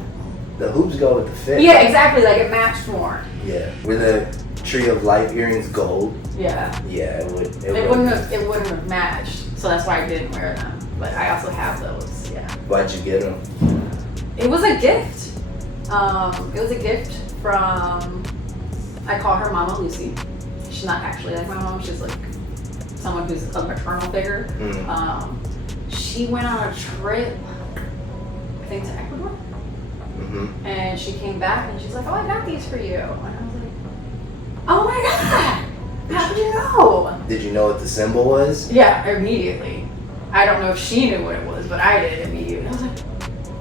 The hoops go with the fit. yeah, exactly. Like it matched more. Yeah. Were the Tree of Life earrings gold? Yeah. Yeah, it would. It wouldn't have matched. So that's why I didn't wear them. But I also have those. Yeah. Why'd you get them? It was a gift. It was a gift from, I call her Mama Lucy. She's not actually like my mom. She's like someone who's a maternal figure. Mm. She went on a trip, I think to Ecuador. Mm-hmm. And she came back and she's like, oh, I got these for you. And I was like, oh my God, how did you know? Did you know what the symbol was? Yeah, immediately. I don't know if she knew what it was, but I did immediately. I was like,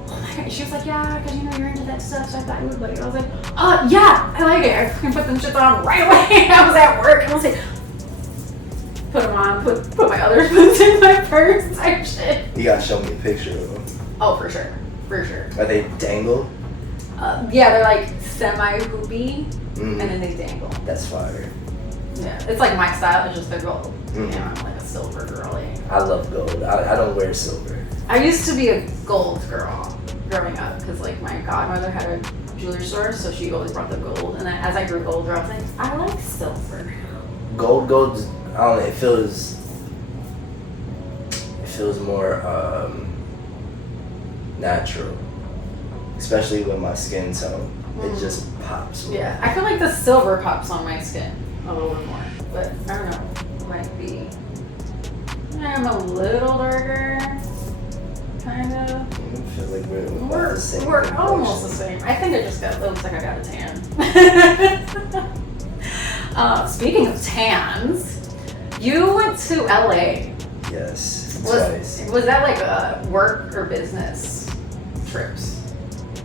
oh my God. She was like, yeah, because you know you're into that stuff, so I thought you would like it. I was like, yeah, I like it. I fucking put them shits on right away. I was at work and I was like, put them on, put my other spoons in my purse type shit. You gotta show me a picture of them. Oh, for sure. For sure. Are they dangled? Yeah, they're like semi-hoopy, Mm. and then they dangle. That's fire. Yeah, it's like my style, it's just they're gold. Mm. Yeah, I'm like a silver girly. I love gold. I don't wear silver. I used to be a gold girl growing up because like my godmother had a jewelry store, so she always brought the gold. And then as I grew older, I was like, I like silver now. Gold, I don't know, it feels more natural. Especially with my skin tone. It just pops more. Yeah, I feel like the silver pops on my skin a little bit more, but I don't know, it might be. I'm a little darker, kind of. I feel like we're the same. We're almost the same. I think it looks like I got a tan. Speaking of tans, you went to LA. Yes, twice. Was that like a work or business trips?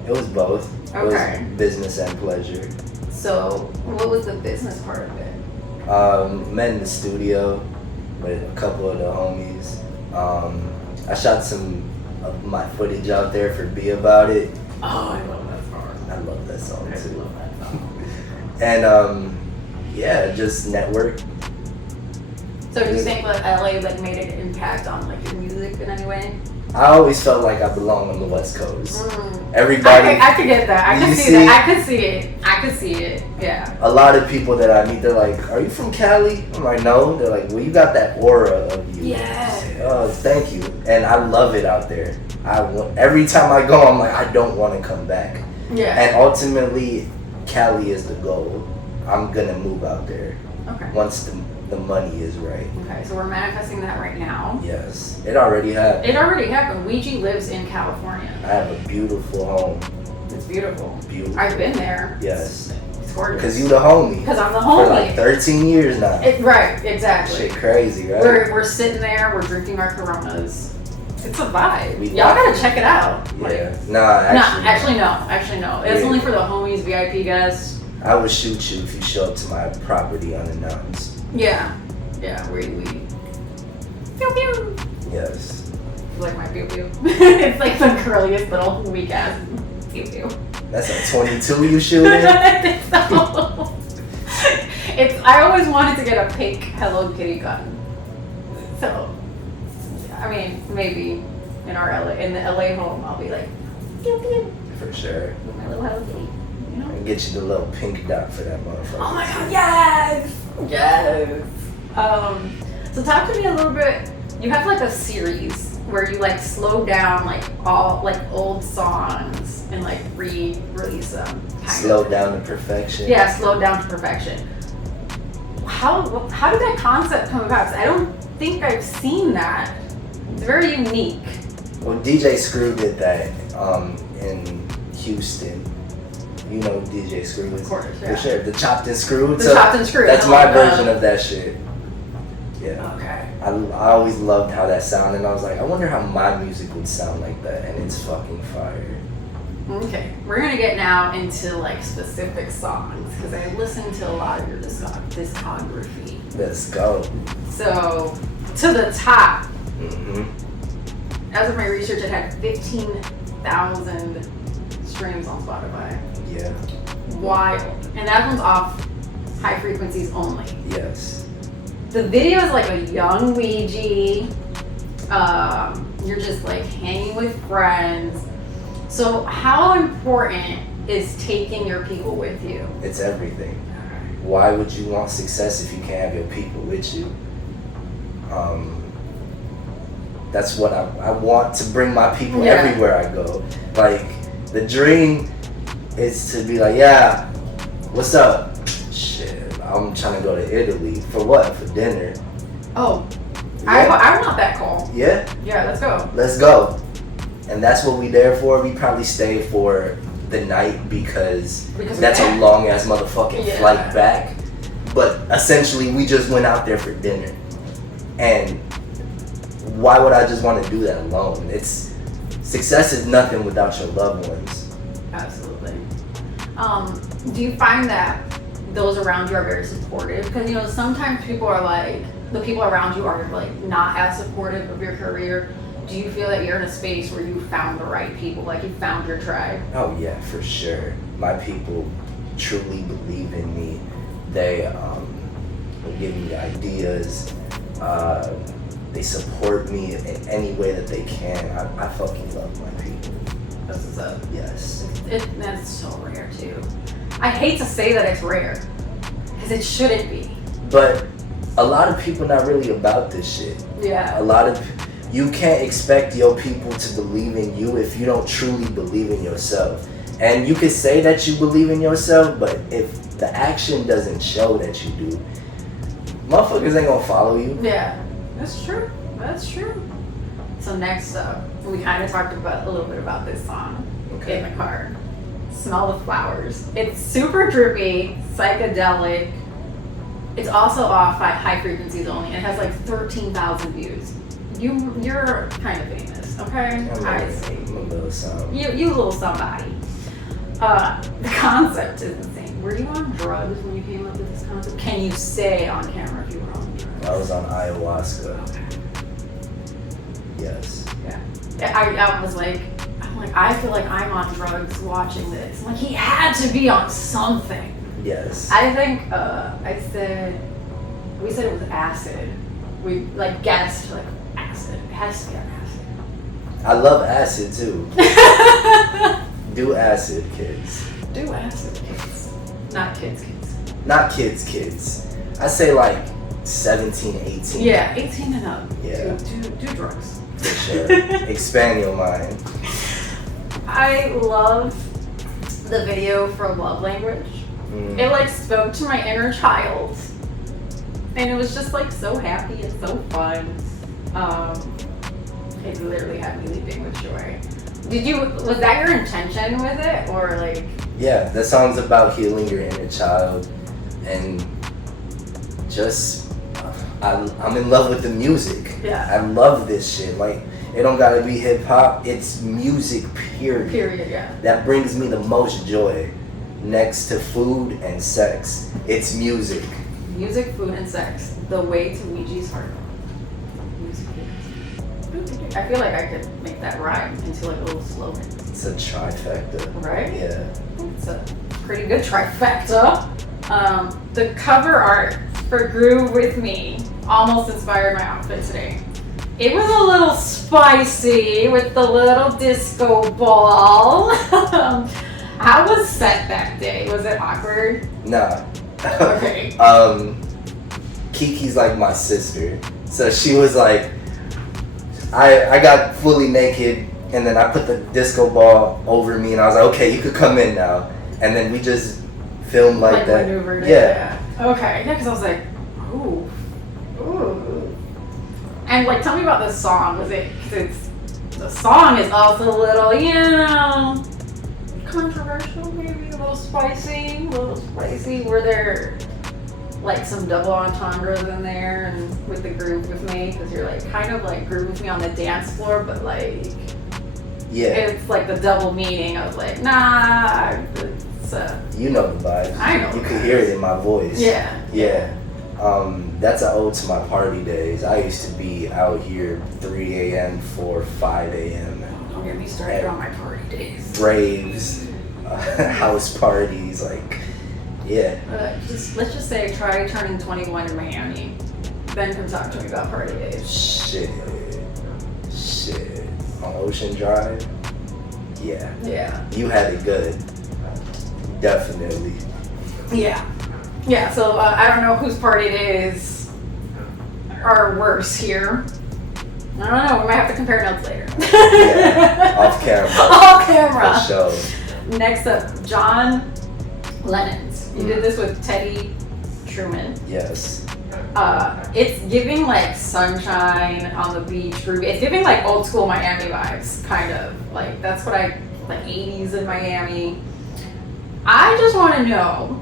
It was both. Okay. It was business and pleasure. So, what was the business part of it? Met in the studio with a couple of the homies. I shot some of my footage out there for Be About It. Oh, I love that song. I love that song I too. love that song. And yeah, just network. So, do you think that LA like made an impact on like your music in any way? I always felt like I belonged on the West Coast. Everybody. I could get that. I could see that. I could see it. I could see it. Yeah. A lot of people that I meet, they're like, "Are you from Cali?" I'm like, "No." They're like, "Well, you got that aura of you." Yeah. Oh, thank you. And I love it out there. Every time I go, I'm like, I don't want to come back. Yeah. And ultimately, Cali is the goal. I'm gonna move out there Okay. once the money is right. Okay. So we're manifesting that right now. Yes, it already happened. It already happened. Weegi lives in California. I have a beautiful home. It's beautiful. Beautiful. I've been there. Yes. It's gorgeous. Because you the homie. Because I'm the For homie. like 13 years now. Right. Exactly. Shit crazy, right? We're sitting there. We're drinking our Coronas. It's a vibe. We Y'all like gotta it. check it out. Yeah. Actually no. Actually, no. It's Yeah. only for the homies, VIP guests. I would shoot you if you show up to my property unannounced. Yeah. Yeah. We. Pew pew. Yes. You like my pew pew? It's like the curliest little weak ass pew pew. That's a 22 you shooting? So, I always wanted to get a pink Hello Kitty gun. So, I mean, maybe in the LA home, I'll be like, pew pew, For sure. with my little Hello Kitty. You know? And get you the little pink dot for that motherfucker. Oh my God, yes! Yes! So talk to me a little bit. You have like a series where you like slow down like all like old songs and like re-release them. Slow down to perfection. Yeah, slow down to perfection. How did that concept come about? 'Cause I don't think I've seen that. It's very unique. Well, DJ Screw did that in Houston. You know who DJ Screw is? Of course, yeah. For sure. The chopped and screwed. The chopped and screwed. That's my version of that shit. Yeah. Okay. I always loved how that sounded, and I was like, I wonder how my music would sound like that, and it's fucking fire. Okay, we're gonna get now into like specific songs because I listened to a lot of your discography. Let's go. So, to the top. Mm-hmm. As of my research, it had 15,000 streams on Spotify. Yeah. Wild. And that one's off High Frequencies Only. Yes. The video is like a young Weegi. You're just like hanging with friends. So how important is taking your people with you? It's everything. Why would you want success if you can't have your people with you? That's what I want to bring my people everywhere I go. Like, the dream is to be like, yeah, what's up? Shit, I'm trying to go to Italy. For what? For dinner. Oh, yeah. I want that call. Yeah? Yeah, let's go. Let's go. And that's what we there for. We probably stay for the night because that's a long ass motherfucking flight back. But essentially, we just went out there for dinner. And why would I just want to do that alone? Success is nothing without your loved ones. Absolutely. Do you find that those around you are very supportive? Because, you know, sometimes people are like, the people around you are like not as supportive of your career. Do you feel that you're in a space where you found the right people, like you found your tribe? Oh yeah, for sure. My people truly believe in me. They give me ideas. They support me in any way that they can. I fucking love my people. That's what's up. Yes. That's so rare too. I hate to say that it's rare, because it shouldn't be. But a lot of people not really about this shit. Yeah. You can't expect your people to believe in you if you don't truly believe in yourself. And you can say that you believe in yourself, but if the action doesn't show that you do, motherfuckers ain't gonna follow you. Yeah, that's true. That's true. So next up, we kind of talked about a little bit about this song in the car. Smell the Flowers. It's super drippy, psychedelic. It's also off by High Frequencies Only. It has like 13,000 views. You're kind of famous, okay? I see. I'm a little something. You little somebody. The concept is insane. Were you on drugs when you came up with this concept? Can you say on camera if you were on drugs? I was on ayahuasca. Okay. Yes. Yeah. I was like, I feel like I'm on drugs watching this. Like, he had to be on something. Yes. I think we said it was acid. We like guessed like acid. It has to be on acid. I love acid too. Do acid, kids. Do acid, kids. Not kids. Not kids. I say like 17, 18. Yeah, 18 and up. Yeah. Do drugs. For sure. Expand your mind. I love the video for Love Language. It like spoke to my inner child. And it was just like so happy and so fun. It literally had me leaping with joy. Was that your intention with it, or like? Yeah, that song's about healing your inner child, and just I'm in love with the music. Yeah. I love this shit. Like, it don't gotta be hip hop. It's music. Period. Yeah. That brings me the most joy. Next to food and sex, it's music. Music, food, and sex. The way to Weegi's heart. Music, food. I feel like I could make that rhyme into like a little slogan. It's a trifecta. Right? Yeah. It's a pretty good trifecta. The cover art for Groove With Me almost inspired my outfit today. It was a little spicy with the little disco ball. How was set that day? Was it awkward? Nah. Okay. Kiki's like my sister. So she was like, I got fully naked and then I put the disco ball over me and I was like, okay, you could come in now. And then we just filmed like that. Maneuvered Yeah. Okay. Yeah, because I was like, ooh. And like, tell me about this song. The song is also a little, controversial, maybe a little spicy. Were there like some double entendres in there and with the Groove With Me? Because you're like kind of like Groove With Me on the dance floor, but like Yeah. It's like the double meaning of like, nah, it's you know the vibe. I know. You can hear it in my voice. Yeah. Yeah. That's an ode to my party days. I used to be out here 3 a.m. for 5 a.m. Don't get me started on my party days. Raves, house parties, like, yeah. Let's just say try turning 21 in Miami. Then come talk to me about party days. Shit. On Ocean Drive? Yeah. Yeah. You had it good. Definitely. Yeah. Yeah, so I don't know whose party days are worse here. I don't know. We might have to compare notes later. Yeah. Off camera. Off camera. For sure. Next up, John Lennons. You did this with Teddy Truman. Yes. It's giving like sunshine on the beach, groovy. It's giving like old school Miami vibes, kind of. Like that's what I like 80s in Miami. I just want to know,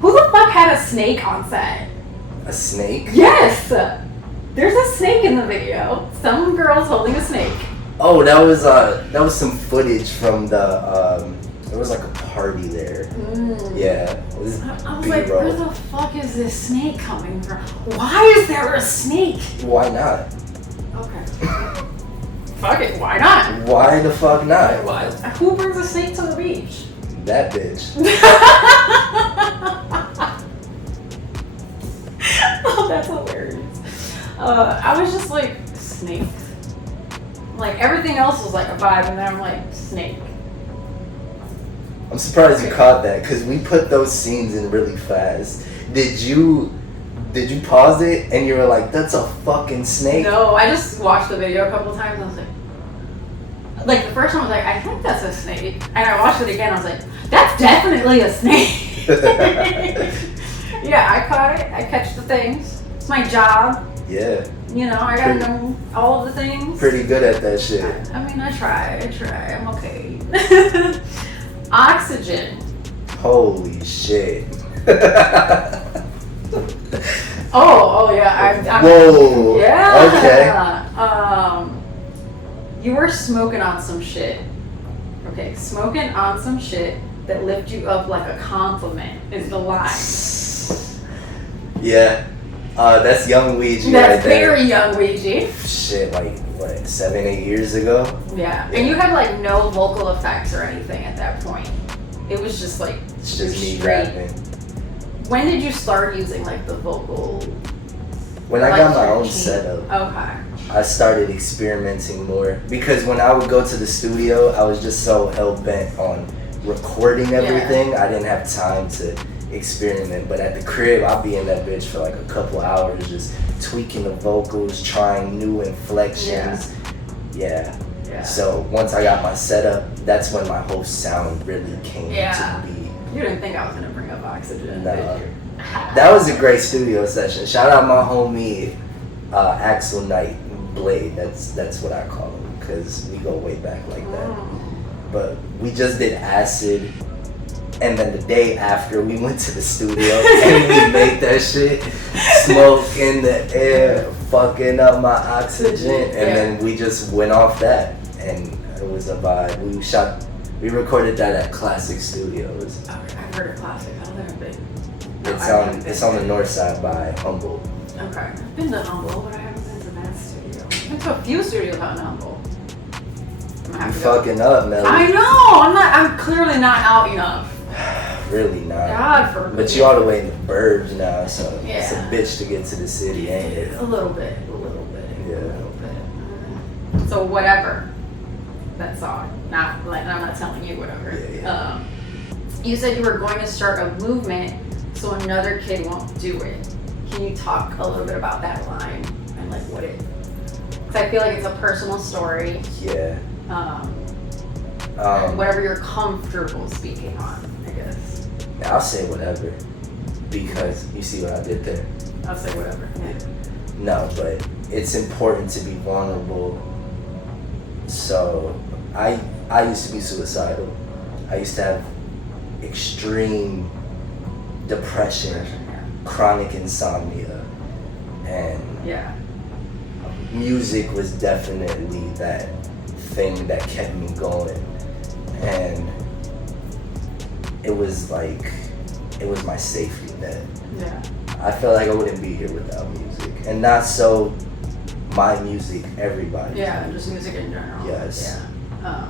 who the fuck had a snake on set? A snake? Yes! There's a snake in the video. Some girl's holding a snake. Oh, that was some footage from the there was like a party there. Yeah. It was I was like, B-roll. where the fuck is this snake coming from? Why is there a snake? Why not? Okay. Fuck it, why not? Why the fuck not? Who brings a snake to the beach? That bitch. Oh, that's hilarious. I was just like, snake? Like, everything else was like a vibe, and then I'm like, snake. I'm surprised you caught that because we put those scenes in really fast. Did you pause it and you were like, that's a fucking snake? No, I just watched the video a couple times and I was like the first time I was like, I think that's a snake. And I watched it again, I was like, that's definitely a snake. Yeah, I caught it. I catch the things. It's my job. Yeah. You know, I gotta know all of the things. Pretty good at that shit. I mean, I try. I'm okay. Oxygen. Holy shit. Oh yeah. I'm Whoa. Yeah. Okay. You were smoking on some shit. Okay, smoking on some shit that lift you up like a compliment is the line. Yeah. That's young Weegi. That's right there. very young Weegi. Shit, like what, 7-8 years ago? Yeah. And you had like no vocal effects or anything at that point. It was just like It's just me straight. rapping. When did you start using like the vocal? When I like, got my your own team? setup, Okay. I started experimenting more because when I would go to the studio, I was just so hell bent on recording everything. I didn't have time to experiment. But at the crib, I'll be in that bitch for like a couple hours, just tweaking the vocals, trying new inflections. Yeah. So once I got my setup, that's when my whole sound really came to be. You didn't think I was gonna bring up Oxygen, No. did you? That was a great studio session. Shout out my homie Axel Knight Blade. That's what I call him because we go way back like that. But we just did Acid, and then the day after we went to the studio and we made that shit, smoke in the air, fucking up my oxygen, and then we just went off that, and it was a vibe. We recorded that at Classic Studios. Oh, I've heard of Classic. I don't think I've been. It's on the north side by Humboldt. Okay. I've been to Humboldt, but I haven't been to that studio. I've been to a few studios out in Humboldt. You fucking up, Melly. I know. I'm clearly not out enough. Really not. God forbid. But you all the way in the burbs now, so it's a Yeah. bitch to get to the city, ain't it? A little bit. Yeah. So whatever. That song. Not like I'm not telling you whatever. Yeah. You said you were going to start a movement so another kid won't do it. Can you talk a little bit about that line and like what it? Because I feel like it's a personal story. Yeah. Whatever you're comfortable speaking on, I guess. I'll say whatever because you see what I did there. I'll say whatever. Yeah. No, but it's important to be vulnerable. So I used to be suicidal. I used to have extreme depression, chronic insomnia, and music was definitely that thing that kept me going. And it was my safety net. Yeah. I feel like I wouldn't be here without music. And not so my music, everybody. Yeah, just music in general. Yes. Yeah.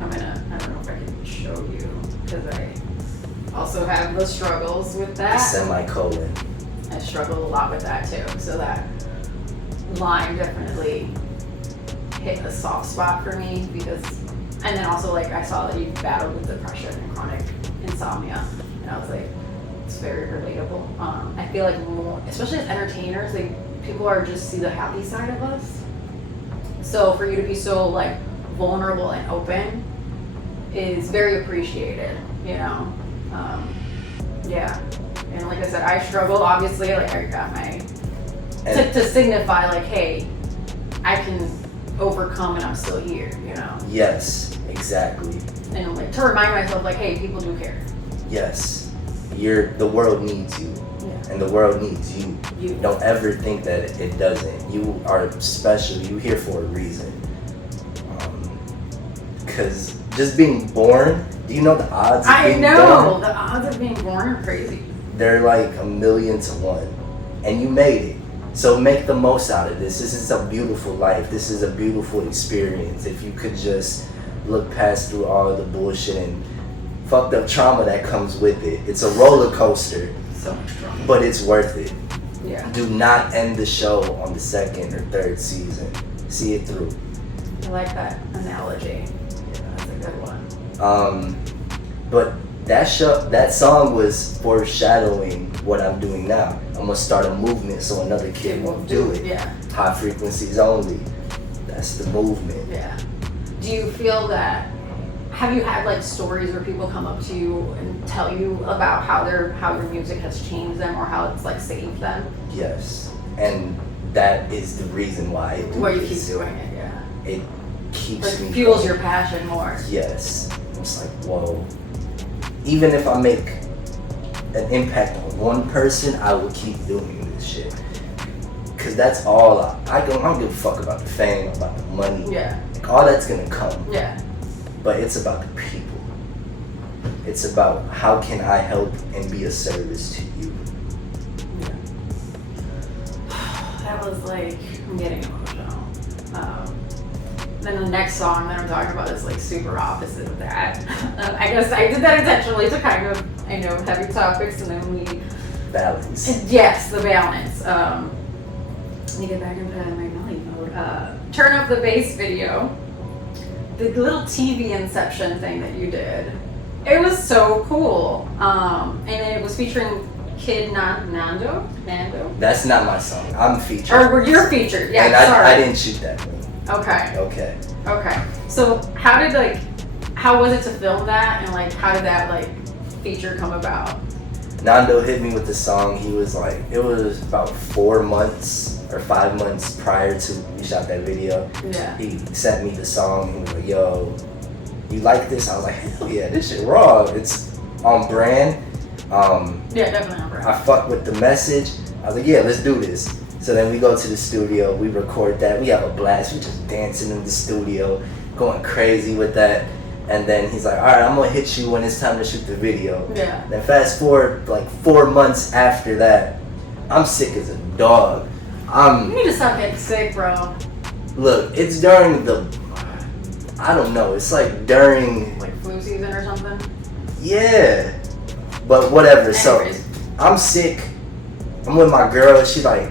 I don't know if I can show you, because I also have the struggles with that. Semicolon. I struggle a lot with that too. So that line definitely hit a soft spot for me and then also like I saw that you battled with depression and chronic insomnia, and I was like, it's very relatable. I feel like more, especially as entertainers, like people are just see the happy side of us. So for you to be so like vulnerable and open is very appreciated, you know. Yeah. And like I said, I struggle, obviously, like I got my, to signify like, hey, I can overcome and I'm still here, you know? Yes, exactly. And like to remind myself like, hey, people do care. Yes. The world needs you. Yeah. And the world needs you. Don't ever think that it doesn't. You are special. You're here for a reason. Because just being born, do you know the odds of being born? I know, the odds of being born are crazy. They're like 1,000,000 to 1. And you made it. So make the most out of this. This is a beautiful life. This is a beautiful experience. If you could just look past through all the bullshit and fucked up trauma that comes with it. It's a roller coaster. So much trauma. But it's worth it. Yeah. Do not end the show on the 2nd or 3rd season. See it through. I like that analogy. Yeah, that's a good one. But that song was foreshadowing what I'm doing now. I'm gonna start a movement so another kid won't do it. Yeah. High frequencies only. That's the movement. Yeah. Do you feel that? Have you had like stories where people come up to you and tell you about how your music has changed them or how it's like saved them? Yes, and that is the reason why I do Why you this. keep doing it? Yeah. It keeps me fuels going. your passion more. Yes, it's like whoa. Even if I make an impact on one person, I will keep doing this shit. Cause that's all I don't give a fuck about the fame, about the money. Yeah. Like, all that's gonna come. Yeah. But it's about the people. It's about how can I help and be a service to you. Yeah. That was like, I'm getting emotional. Then the next song that I'm talking about is like super opposite of that. I guess I did that intentionally to kind of, I know, heavy topics and then we... Balance. Yes, the balance. Let me get back into my Melly mode. Turn Up the Bass video. The little TV Inception thing that you did. It was so cool. And it was featuring Kid Nando? That's not my song. I'm featured. Or you're featured, yeah, and sorry. I didn't shoot that one. Okay. Okay. So how was it to film that, and like how did that like feature come about? Nando hit me with the song. He was like, it was about 4 months or 5 months prior to we shot that video. Yeah. He sent me the song. He was like, yo, you like this? I was like, hell yeah, this shit raw. It's on brand. Yeah, definitely on brand. I fucked with the message. I was like, yeah, let's do this. So then we go to the studio, we record that, we have a blast, we just dancing in the studio, going crazy with that. And then he's like, all right, I'm gonna hit you when it's time to shoot the video. Yeah. Then fast forward like 4 months after that, I'm sick as a dog. You need to stop getting sick, bro. Look, it's during I don't know, it's like during... Like flu season or something? Yeah. But whatever, Anyways. So I'm sick, I'm with my girl, and she's like,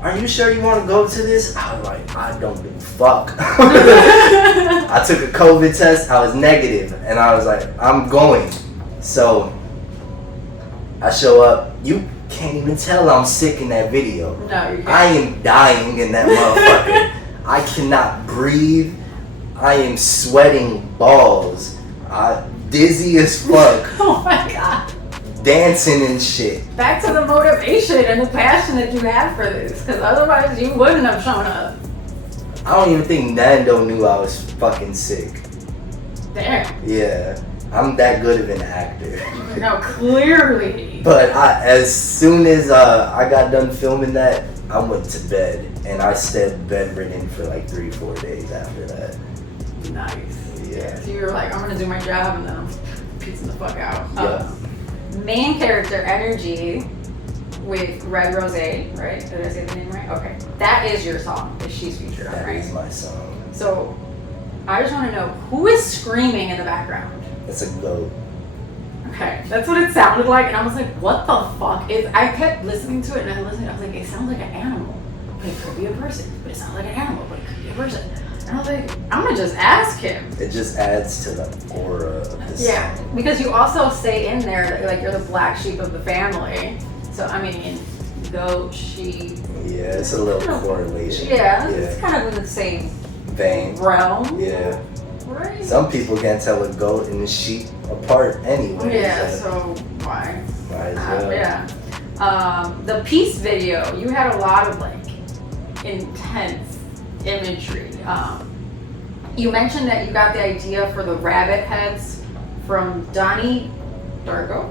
are you sure you want to go to this? I was like, I don't give a fuck. I took a COVID test, I was negative, and I was like, I'm going. So I show up, you can't even tell I'm sick in that video. No, you can't. I am dying in that motherfucker. I cannot breathe. I am sweating balls. Dizzy as fuck. Oh my god. Dancing and shit. Back to the motivation and the passion that you have for this, because otherwise you wouldn't have shown up. I don't even think Nando knew I was fucking sick. Damn. Yeah, I'm that good of an actor. No, clearly. But as soon as I got done filming that, I went to bed and I stayed bedridden for like 3-4 days after that. Nice. Yeah. So you were like, I'm gonna do my job and then I'm piecing the fuck out. Yeah. Main character energy with Red Rose, right? Did I say the name right? Okay. That is your song that she's featured on, That right? is my song. So I just want to know who is screaming in the background. It's a goat. Okay, that's what it sounded like, and I was like, what the fuck is. I kept listening to it, and I was like, it sounds like an animal, but it could be a person. But it sounds like an animal, but it could be a person. And I was like, I'm gonna just ask him. It just adds to the aura of this Yeah, song. because you also say in there that like you're the black sheep of the family. So I mean, goat, sheep. Yeah, it's a little correlation. Yeah, it's kind of in the same vein. realm. Yeah. Right. Some people can't tell a goat and a sheep apart anyway. Yeah, so why? Might as well. Yeah. The Peace video, you had a lot of like intense imagery. You mentioned that you got the idea for the rabbit heads from Donnie Darko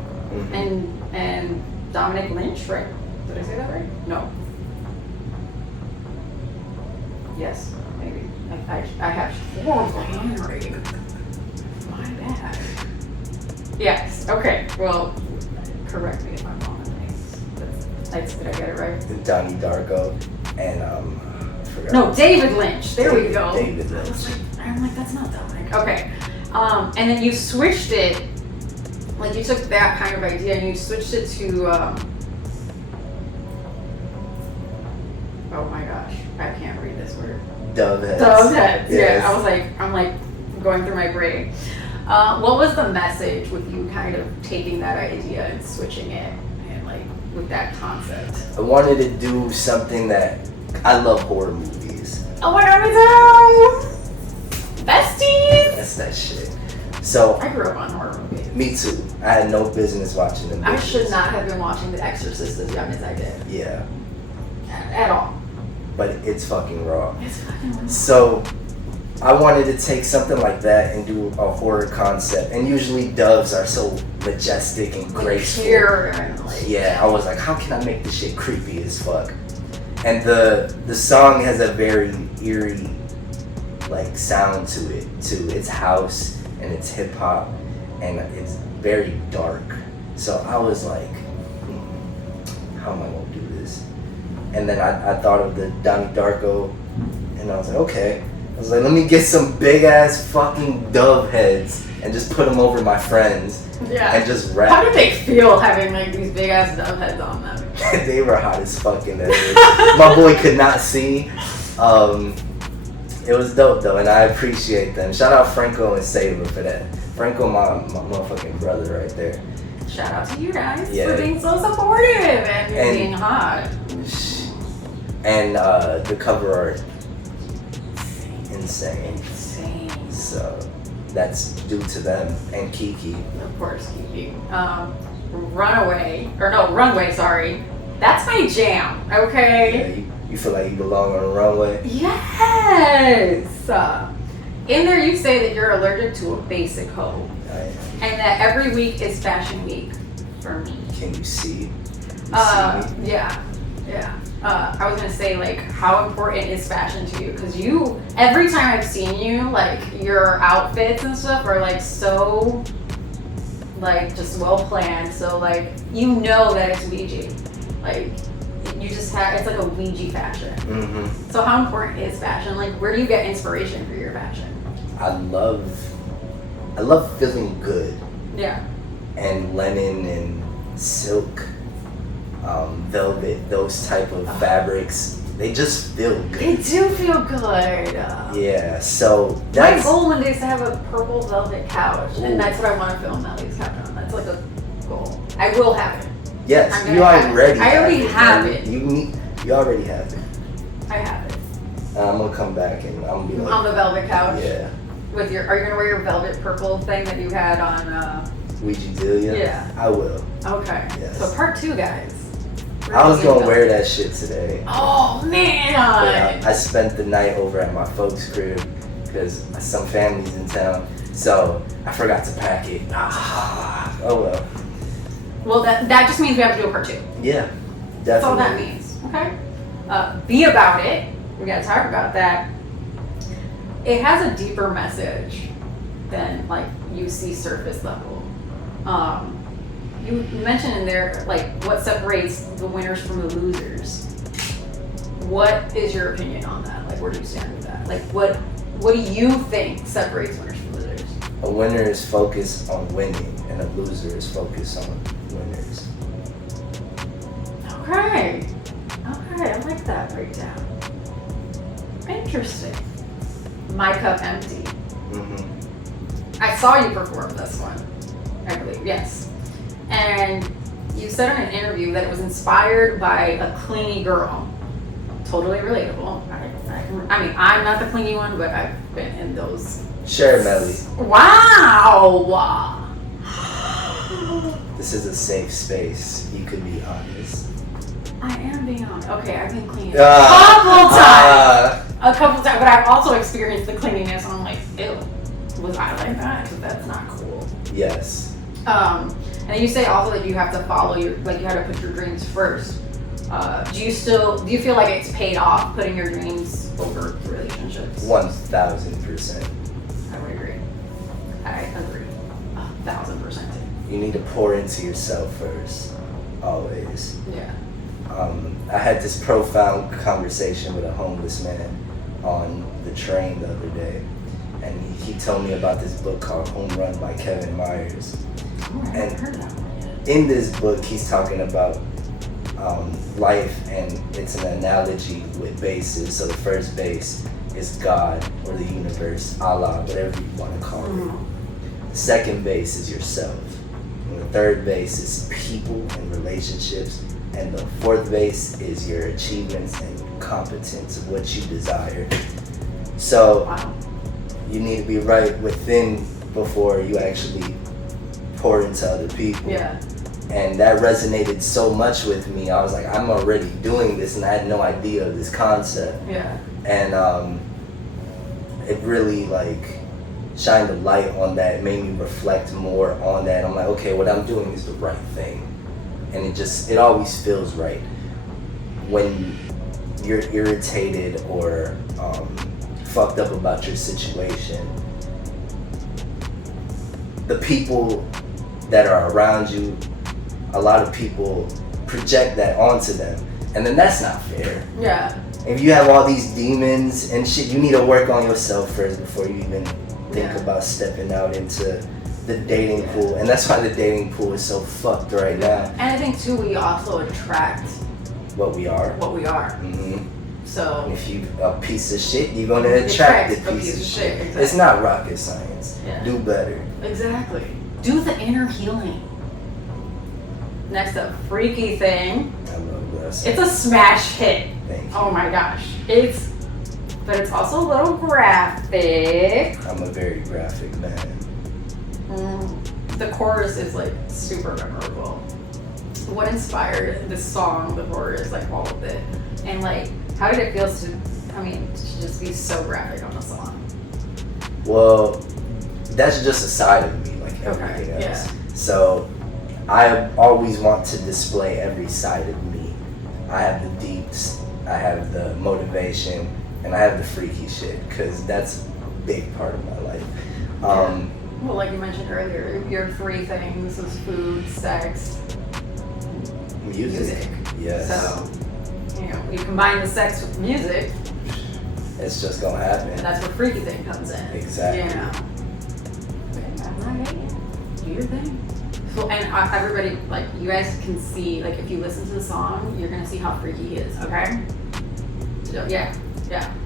and Dominic Lynch, right? Did I say that right? No. Yes, maybe. I have horrible handwriting. My bad. Yes. Okay. Well, correct me if I'm wrong on names. Did I get it right? Donnie Darko and I forgot. No, David Lynch. There we go. David Lynch. I'm like, that's not Dominic. Okay. And then you switched it. Like you took that kind of idea and you switched it to. Oh my gosh, I can't read this word. Dove heads. Dove heads. Yes. Yeah, I'm like going through my brain. What was the message with you kind of taking that idea and switching it and like with that concept? I wanted to do something that I love horror movies. Oh my god, me too! Besties! That's that shit. So I grew up on horror movies. me too. I had no business watching them. I should not have been watching The Exorcist as young as I did. Yeah. At all. But it's fucking raw. It's fucking wrong. So I wanted to take something like that and do a horror concept. And usually doves are so majestic and graceful. Yeah, I was like, how can I make this shit creepy as fuck? And the song has a very eerie like sound to it too. It's house and it's hip hop and it's very dark. So I was like, how am I gonna do this? And then I thought of the Donnie Darko and I was like, okay. I was like, let me get some big ass fucking dove heads and just put them over my friends. Yeah. And just rap. How did they feel having like these big ass dove heads on them? They were hot as fuck in that bitch. My boy could not see. It was dope though, and I appreciate them. Shout out Franco and Saber for that. Franco, my motherfucking brother right there. Shout out to you guys Yeah. for being so supportive and being hot. And the cover art, insane. So that's due to them and Kiki. Of course, Kiki. Runway, sorry. That's my jam, okay? Yeah, you feel like you belong on a runway? Yes! In there you say that you're allergic to a basic hoe. And that every week is fashion week for me. Can you see? Yeah. I was gonna say, like, how important is fashion to you? Because every time I've seen you, like, your outfits and stuff are, like, so, like, just well planned. So, like, you know that it's Weegi. Like, you just have, it's like a Weegi fashion. Mm-hmm. So how important is fashion? Like, where do you get inspiration for your fashion? I love feeling good. Yeah. And linen and silk, velvet, those type of fabrics, they just feel good. They do feel good. Yeah, so My that's goal one day is to have a purple velvet couch, Ooh. and that's what I want to film Melly's couch on. That's like a goal. I will have it. yes, I'm you gonna have it. already. I already have it. You already have it. I have it. I'm gonna come back and I'm gonna be like, On the velvet couch. yeah, Are you gonna wear your velvet purple thing that you had on? Ouija Delia. Yeah. I will. Okay. Yes. So part 2, guys. I was gonna wear that shit today. Oh man. But I spent the night over at my folks' crib because some family's in town, so I forgot to pack it. Oh well. Well, that just means we have to do a part 2. Yeah, That's all that definitely. means. Okay. Be About It. We gotta talk about that. It has a deeper message than like you see surface level. You mentioned in there like what separates the winners from the losers. What is your opinion on that? Like, where do you stand with that? Like, what do you think separates winners from losers? A winner is focused on winning, and a loser is focused on winners. Okay, I like that breakdown. Interesting. My Cup Empty. Mm-hmm. I saw you perform this one, I believe, yes. And you said in an interview that it was inspired by a clingy girl. Totally relatable. I mean, I'm not the clingy one, but I've been in those. Share, Melly. Wow! This is a safe space. You can be honest. I am being honest. Okay, I've been clingy a couple times, but I've also experienced the clinginess, and I'm like, ew, was I like that? Because that's not cool. Yes. And then you say also that you have to follow you have to put your dreams first. Do you feel like it's paid off putting your dreams over relationships? 1,000%. I would agree. I agree. 1,000%. You need to pour into yourself first, always. Yeah. I had this profound conversation with a homeless man on the train the other day, and he told me about this book called Home Run by Kevin Myers. Oh, I haven't heard that one yet. In this book, he's talking about life, and it's an analogy with bases. So the first base is God or the universe, Allah, whatever you want to call it. The second base is yourself. And the third base is people and relationships. And the fourth base is your achievements and competence of what you desire. So you need to be right within before you actually pour into other people. Yeah. And that resonated so much with me. I was like, I'm already doing this, and I had no idea of this concept. Yeah. And it really like shined a light on that. It made me reflect more on that. I'm like, okay, what I'm doing is the right thing. And it always feels right when you're irritated or fucked up about your situation. The people that are around you, a lot of people project that onto them, and then that's not fair. Yeah. If you have all these demons and shit, you need to work on yourself first before you even think about stepping out into the dating pool. And that's why the dating pool is so fucked right now. And I think too, we also attract what we are. Mm-hmm. So if you a piece of shit, you're gonna attract a piece of shit. Exactly. It's not rocket science. Yeah. Do better. Exactly. Do the inner healing. Next up, Freaky Thing. I love that. It's a smash hit. Thank you. Oh my gosh. But it's also a little graphic. I'm a very graphic man. The chorus is like super memorable. What inspired this song, the chorus, like all of it? And like, how did it feel to just be so graphic on the song? Well, that's just a side of me, like everything else. Yeah. So I always want to display every side of me. I have the deeps, I have the motivation, and I have the freaky shit, because that's a big part of my life. Well, like you mentioned earlier, your three things is food, sex, music. Yes. So, you combine the sex with music, it's just gonna happen. and that's where Freaky Thing comes in. Exactly. Okay, I'm not hating. Do your thing. So, and everybody, like, you guys can see, like, if you listen to the song, you're gonna see how freaky he is, okay? So, yeah,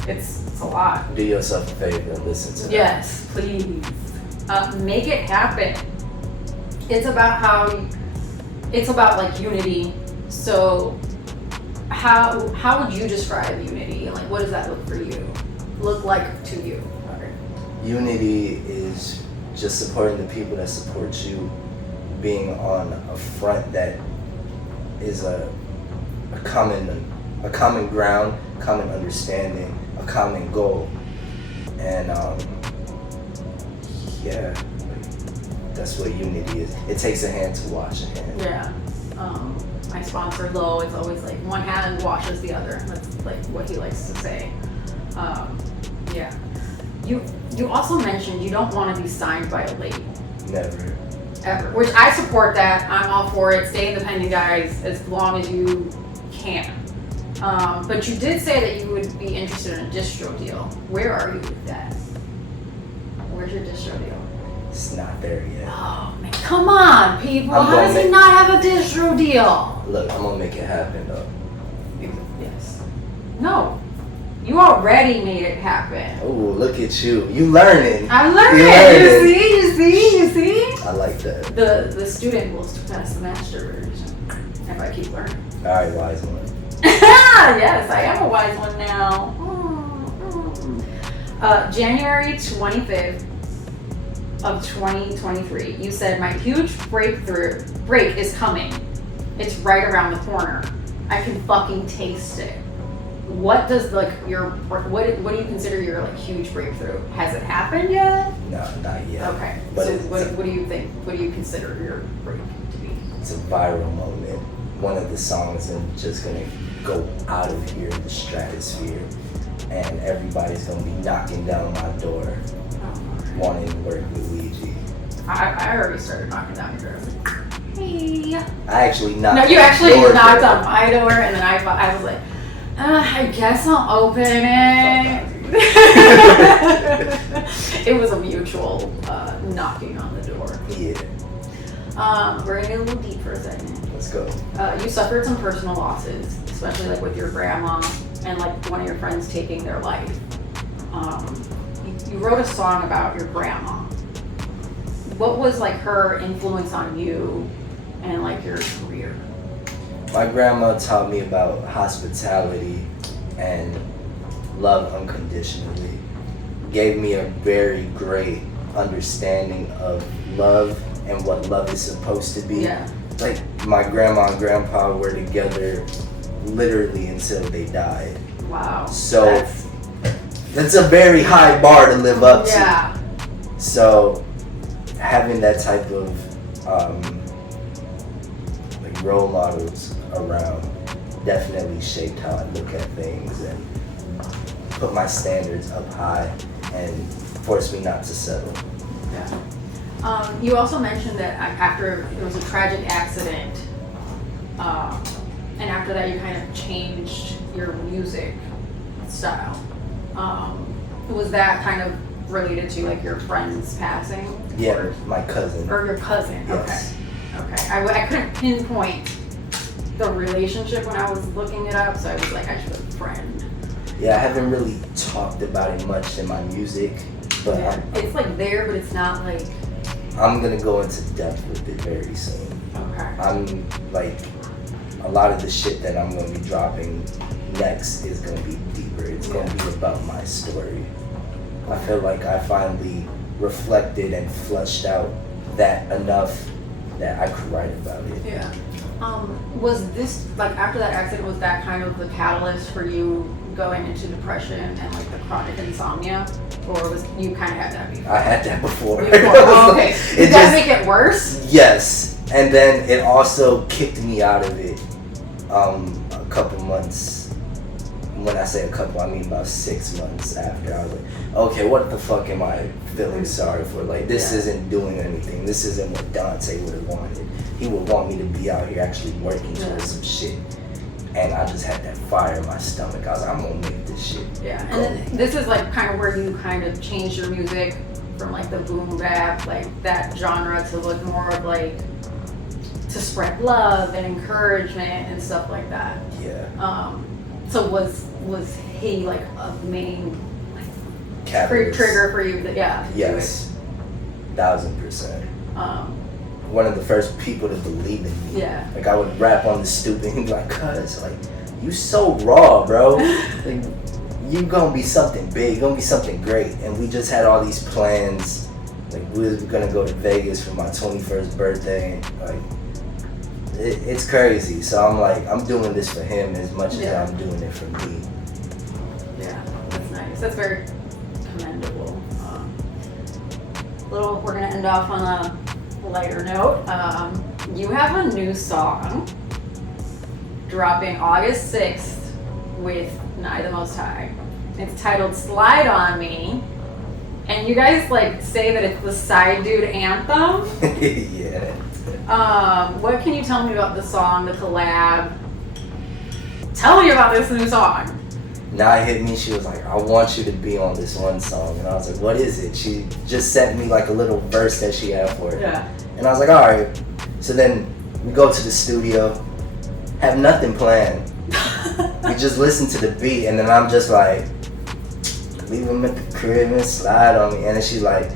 it's a lot. Do yourself a favor and listen to that. Yes, please. Make It Happen. It's about like unity. So how would you describe unity? Like, what does that look like to you? Okay. Unity is just supporting the people that support you, being on a front that is a common ground, common understanding, a common goal. And that's what unity is. It takes a hand to wash a hand. Yeah. My sponsor Lo, it's always like one hand washes the other. That's like what he likes to say. Yeah. You also mentioned you don't want to be signed by a label. Never. Ever. Which I support that. I'm all for it. Stay independent, guys, as long as you can. But you did say that you would be interested in a distro deal. Where are you with that? Where's your distro deal? It's not there yet. Oh man, come on, people. I'm How does he not have a distro deal? Look, I'm gonna make it happen though. Yes. No. You already made it happen. Oh, look at you. You learning. I'm learning. You see? I like that. The student will pass the master version if I keep learning. All right, wise one. Yes, I am a wise one now. January 25th of 2023, you said my huge break is coming. It's right around the corner. I can fucking taste it. What does what do you consider your like huge breakthrough? Has it happened yet? No, not yet. Okay. But So what do you think? What do you consider your break to be? It's a viral moment. One of the songs I'm just gonna go out of here in the stratosphere, and everybody's gonna be knocking down my door, wanting to work with Weegi. I already started knocking down your door. Hey. I actually knocked. No, you actually your knocked door. on my door, and then I was like, I guess I'll open it. It was a mutual knocking on the door. Yeah. We're gonna get a little deep for a second. Let's go. You suffered some personal losses, especially like with your grandma and like one of your friends taking their life. You wrote a song about your grandma. What was like her influence on you and like your career? My grandma taught me about hospitality and love unconditionally. Gave me a very great understanding of love and what love is supposed to be. Yeah. Like my grandma and grandpa were together literally until they died. Wow. So that's a very high bar to live up to. Yeah. So having that type of like role models around definitely shaped how I look at things and put my standards up high and forced me not to settle. Yeah. You also mentioned that after there was a tragic accident, and after that you kind of changed your music style. Was that kind of related to like your friend's passing? Yeah, my cousin. Or your cousin? Yes. Okay. I couldn't pinpoint the relationship when I was looking it up, so I was like, I should have a friend. Yeah, I haven't really talked about it much in my music, but Yeah. It's like there, but it's not like. I'm gonna go into depth with it very soon. Okay. I'm like, a lot of the shit that I'm gonna be dropping next is gonna be deeper. It's gonna be about my story. I feel like I finally reflected and fleshed out that enough that I could write about it. Yeah. Was this, like after that accident, was that kind of the catalyst for you going into depression and like the chronic insomnia? Or was you kind of had that before? I had that before. Oh, okay. Did that make it worse? Yes. And then it also kicked me out of it a couple months. When I say a couple, I mean about 6 months after. I was like, okay, what the fuck am I feeling sorry for? Like, this isn't doing anything. This isn't what Dante would have wanted. He would want me to be out here actually working towards some shit. And I just had that fire in my stomach. I was like, I'm gonna make this shit. Yeah, and then this is like kind of where you kind of changed your music from like the boom bap, like that genre, to look more of like to spread love and encouragement and stuff like that. Yeah. So was he like a main Catalyst. trigger for you? Yeah. Yes. 1000%. One of the first people to believe in me. Yeah. Like I would rap on the stoop and he'd be like, cuz, like, you so raw, bro. Like, you gonna be something big, gonna be something great. And we just had all these plans. Like, we was gonna go to Vegas for my 21st birthday. Like, it's crazy. So I'm like, I'm doing this for him as much as I'm doing it for me. Yeah, that's nice. That's very commendable. We're gonna end off on a lighter note. You have a new song dropping August 6th with Nye the Most High. It's titled Slide On Me. And you guys like say that it's the side dude anthem. Yeah. What can you tell me about the song, the collab? Tell me about this new song. Nye hit me, she was like, I want you to be on this one song. And I was like, what is it? She just sent me like a little verse that she had for it. Yeah. And I was like, alright. So then we go to the studio, have nothing planned. We just listen to the beat, and then I'm just like, leave him at the crib and slide on me. And then she's like,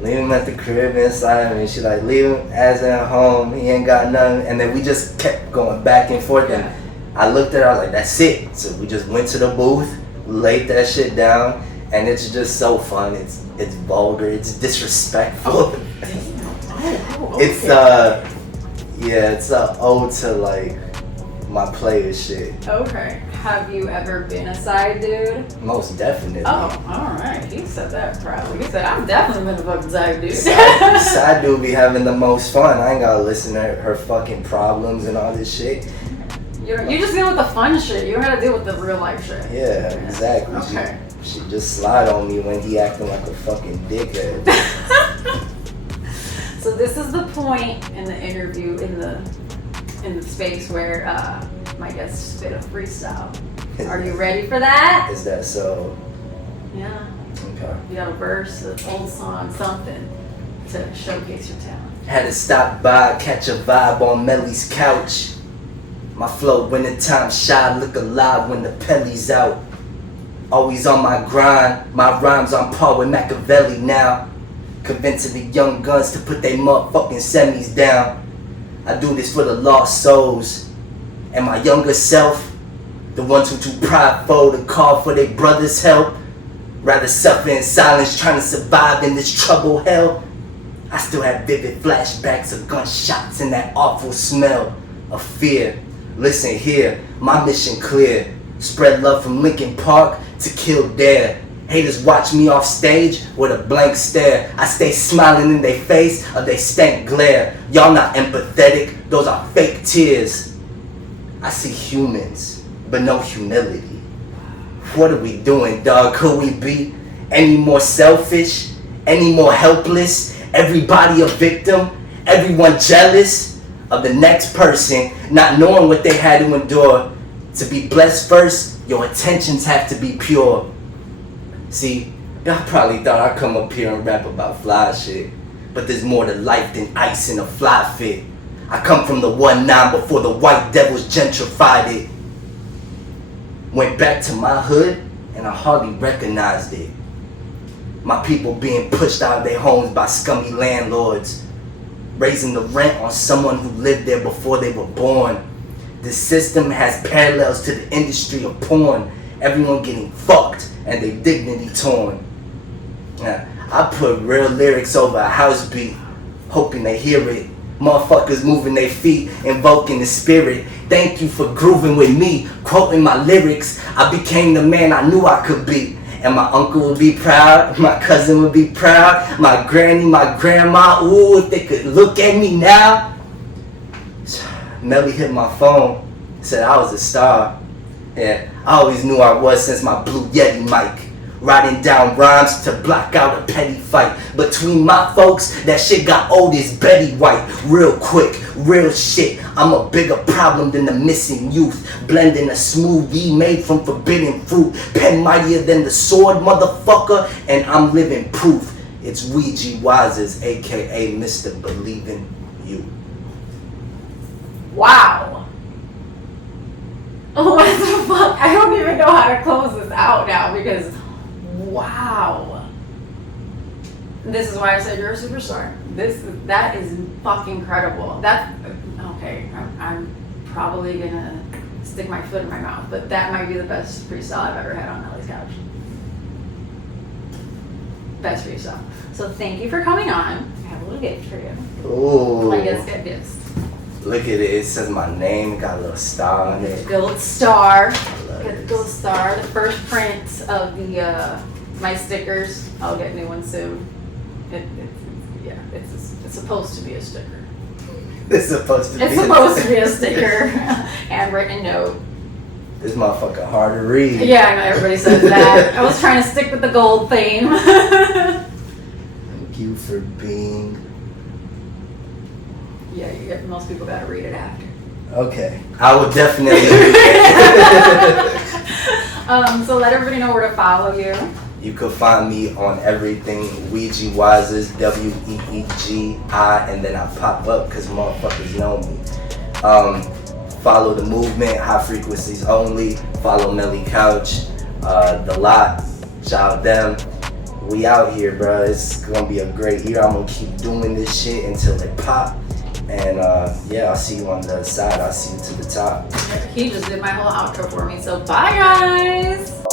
leave him at the crib and slide on me. She's like, leave him as at home, he ain't got nothing. And then we just kept going back and forth. Yeah. And I looked at her, I was like, that's it. So we just went to the booth, laid that shit down, and it's just so fun. It's vulgar, it's disrespectful. Oh, okay. It's it's a ode to like my player shit. Okay. Have you ever been a side dude? Most definitely. Oh, alright. He said that proudly. He said, I've definitely been a fucking side dude. Side dude be having the most fun. I ain't gotta listen to her fucking problems and all this shit. You just deal with the fun shit. You don't gotta deal with the real life shit. Yeah, exactly. Okay. She just slide on me when he acting like a fucking dickhead. So this is the point in the interview, in the space where my guests spit a freestyle. Are you ready for that? Is that so? Yeah. Okay. You got a verse, an old song, something to showcase your talent. Had to stop by, catch a vibe on Melly's couch. My flow wintertime shy, look alive when the Pelly's out. Always on my grind, my rhymes on par with Machiavelli now. Convincing the young guns to put their motherfucking semis down. I do this for the lost souls and my younger self. The ones who too prideful to call for their brother's help. Rather suffer in silence trying to survive in this troubled hell. I still have vivid flashbacks of gunshots and that awful smell of fear. Listen here, my mission clear. Spread love from Lincoln Park to Kildare. Haters watch me off stage with a blank stare. I stay smiling in their face or they stank glare. Y'all not empathetic, those are fake tears. I see humans, but no humility. What are we doing, dog? Could we be any more selfish? Any more helpless? Everybody a victim? Everyone jealous of the next person, not knowing what they had to endure. To be blessed first, your intentions have to be pure. See, y'all probably thought I'd come up here and rap about fly shit, but there's more to life than ice in a fly fit. I come from the 1-9 before the white devils gentrified it. Went back to my hood and I hardly recognized it. My people being pushed out of their homes by scummy landlords, raising the rent on someone who lived there before they were born. The system has parallels to the industry of porn. Everyone getting fucked and their dignity torn. I put real lyrics over a house beat, hoping they hear it. Motherfuckers moving their feet, invoking the spirit. Thank you for grooving with me, quoting my lyrics. I became the man I knew I could be. And my uncle would be proud, my cousin would be proud, my granny, my grandma, ooh, if they could look at me now. Melly hit my phone, said I was a star. Yeah, I always knew I was since my Blue Yeti mic. Writing down rhymes to block out a petty fight. Between my folks, that shit got old as Betty White. Real quick, real shit. I'm a bigger problem than the missing youth. Blending a smoothie made from forbidden fruit. Pen mightier than the sword, motherfucker. And I'm living proof. It's Weegi Wizers, aka Mr. Believing You. Wow. What the fuck? I don't even know how to close this out now because, wow. This is why I said you're a superstar. That is fucking incredible. Okay. I'm probably gonna stick my foot in my mouth, but that might be the best freestyle I've ever had on Melly's couch. Best freestyle. So thank you for coming on. I have a little gift for you. Ooh. My guests get gifts. Look at it, it says my name, it got a little star on it. Gold star. love Get the it. gold star. The first print of the my stickers. I'll get new ones soon. It's supposed to be a sticker. It's supposed to be. It's supposed to be a sticker, handwritten note. This motherfucker hard to read. Yeah, I know everybody says that. I was trying to stick with the gold theme. Thank you for being. Yeah, most people gotta read it after. Okay, I will definitely read it. So let everybody know where to follow you. You can find me on everything Weegi Wizers, Weegi, and then I pop up because motherfuckers know me. Follow the movement, high frequencies only. Follow Melly Couch, The Lot, shout out them. We out here, bro. It's gonna be a great year. I'm gonna keep doing this shit until it pop. And yeah, I'll see you on the other side. I'll see you to the top. He just did my whole outro for me, so bye guys!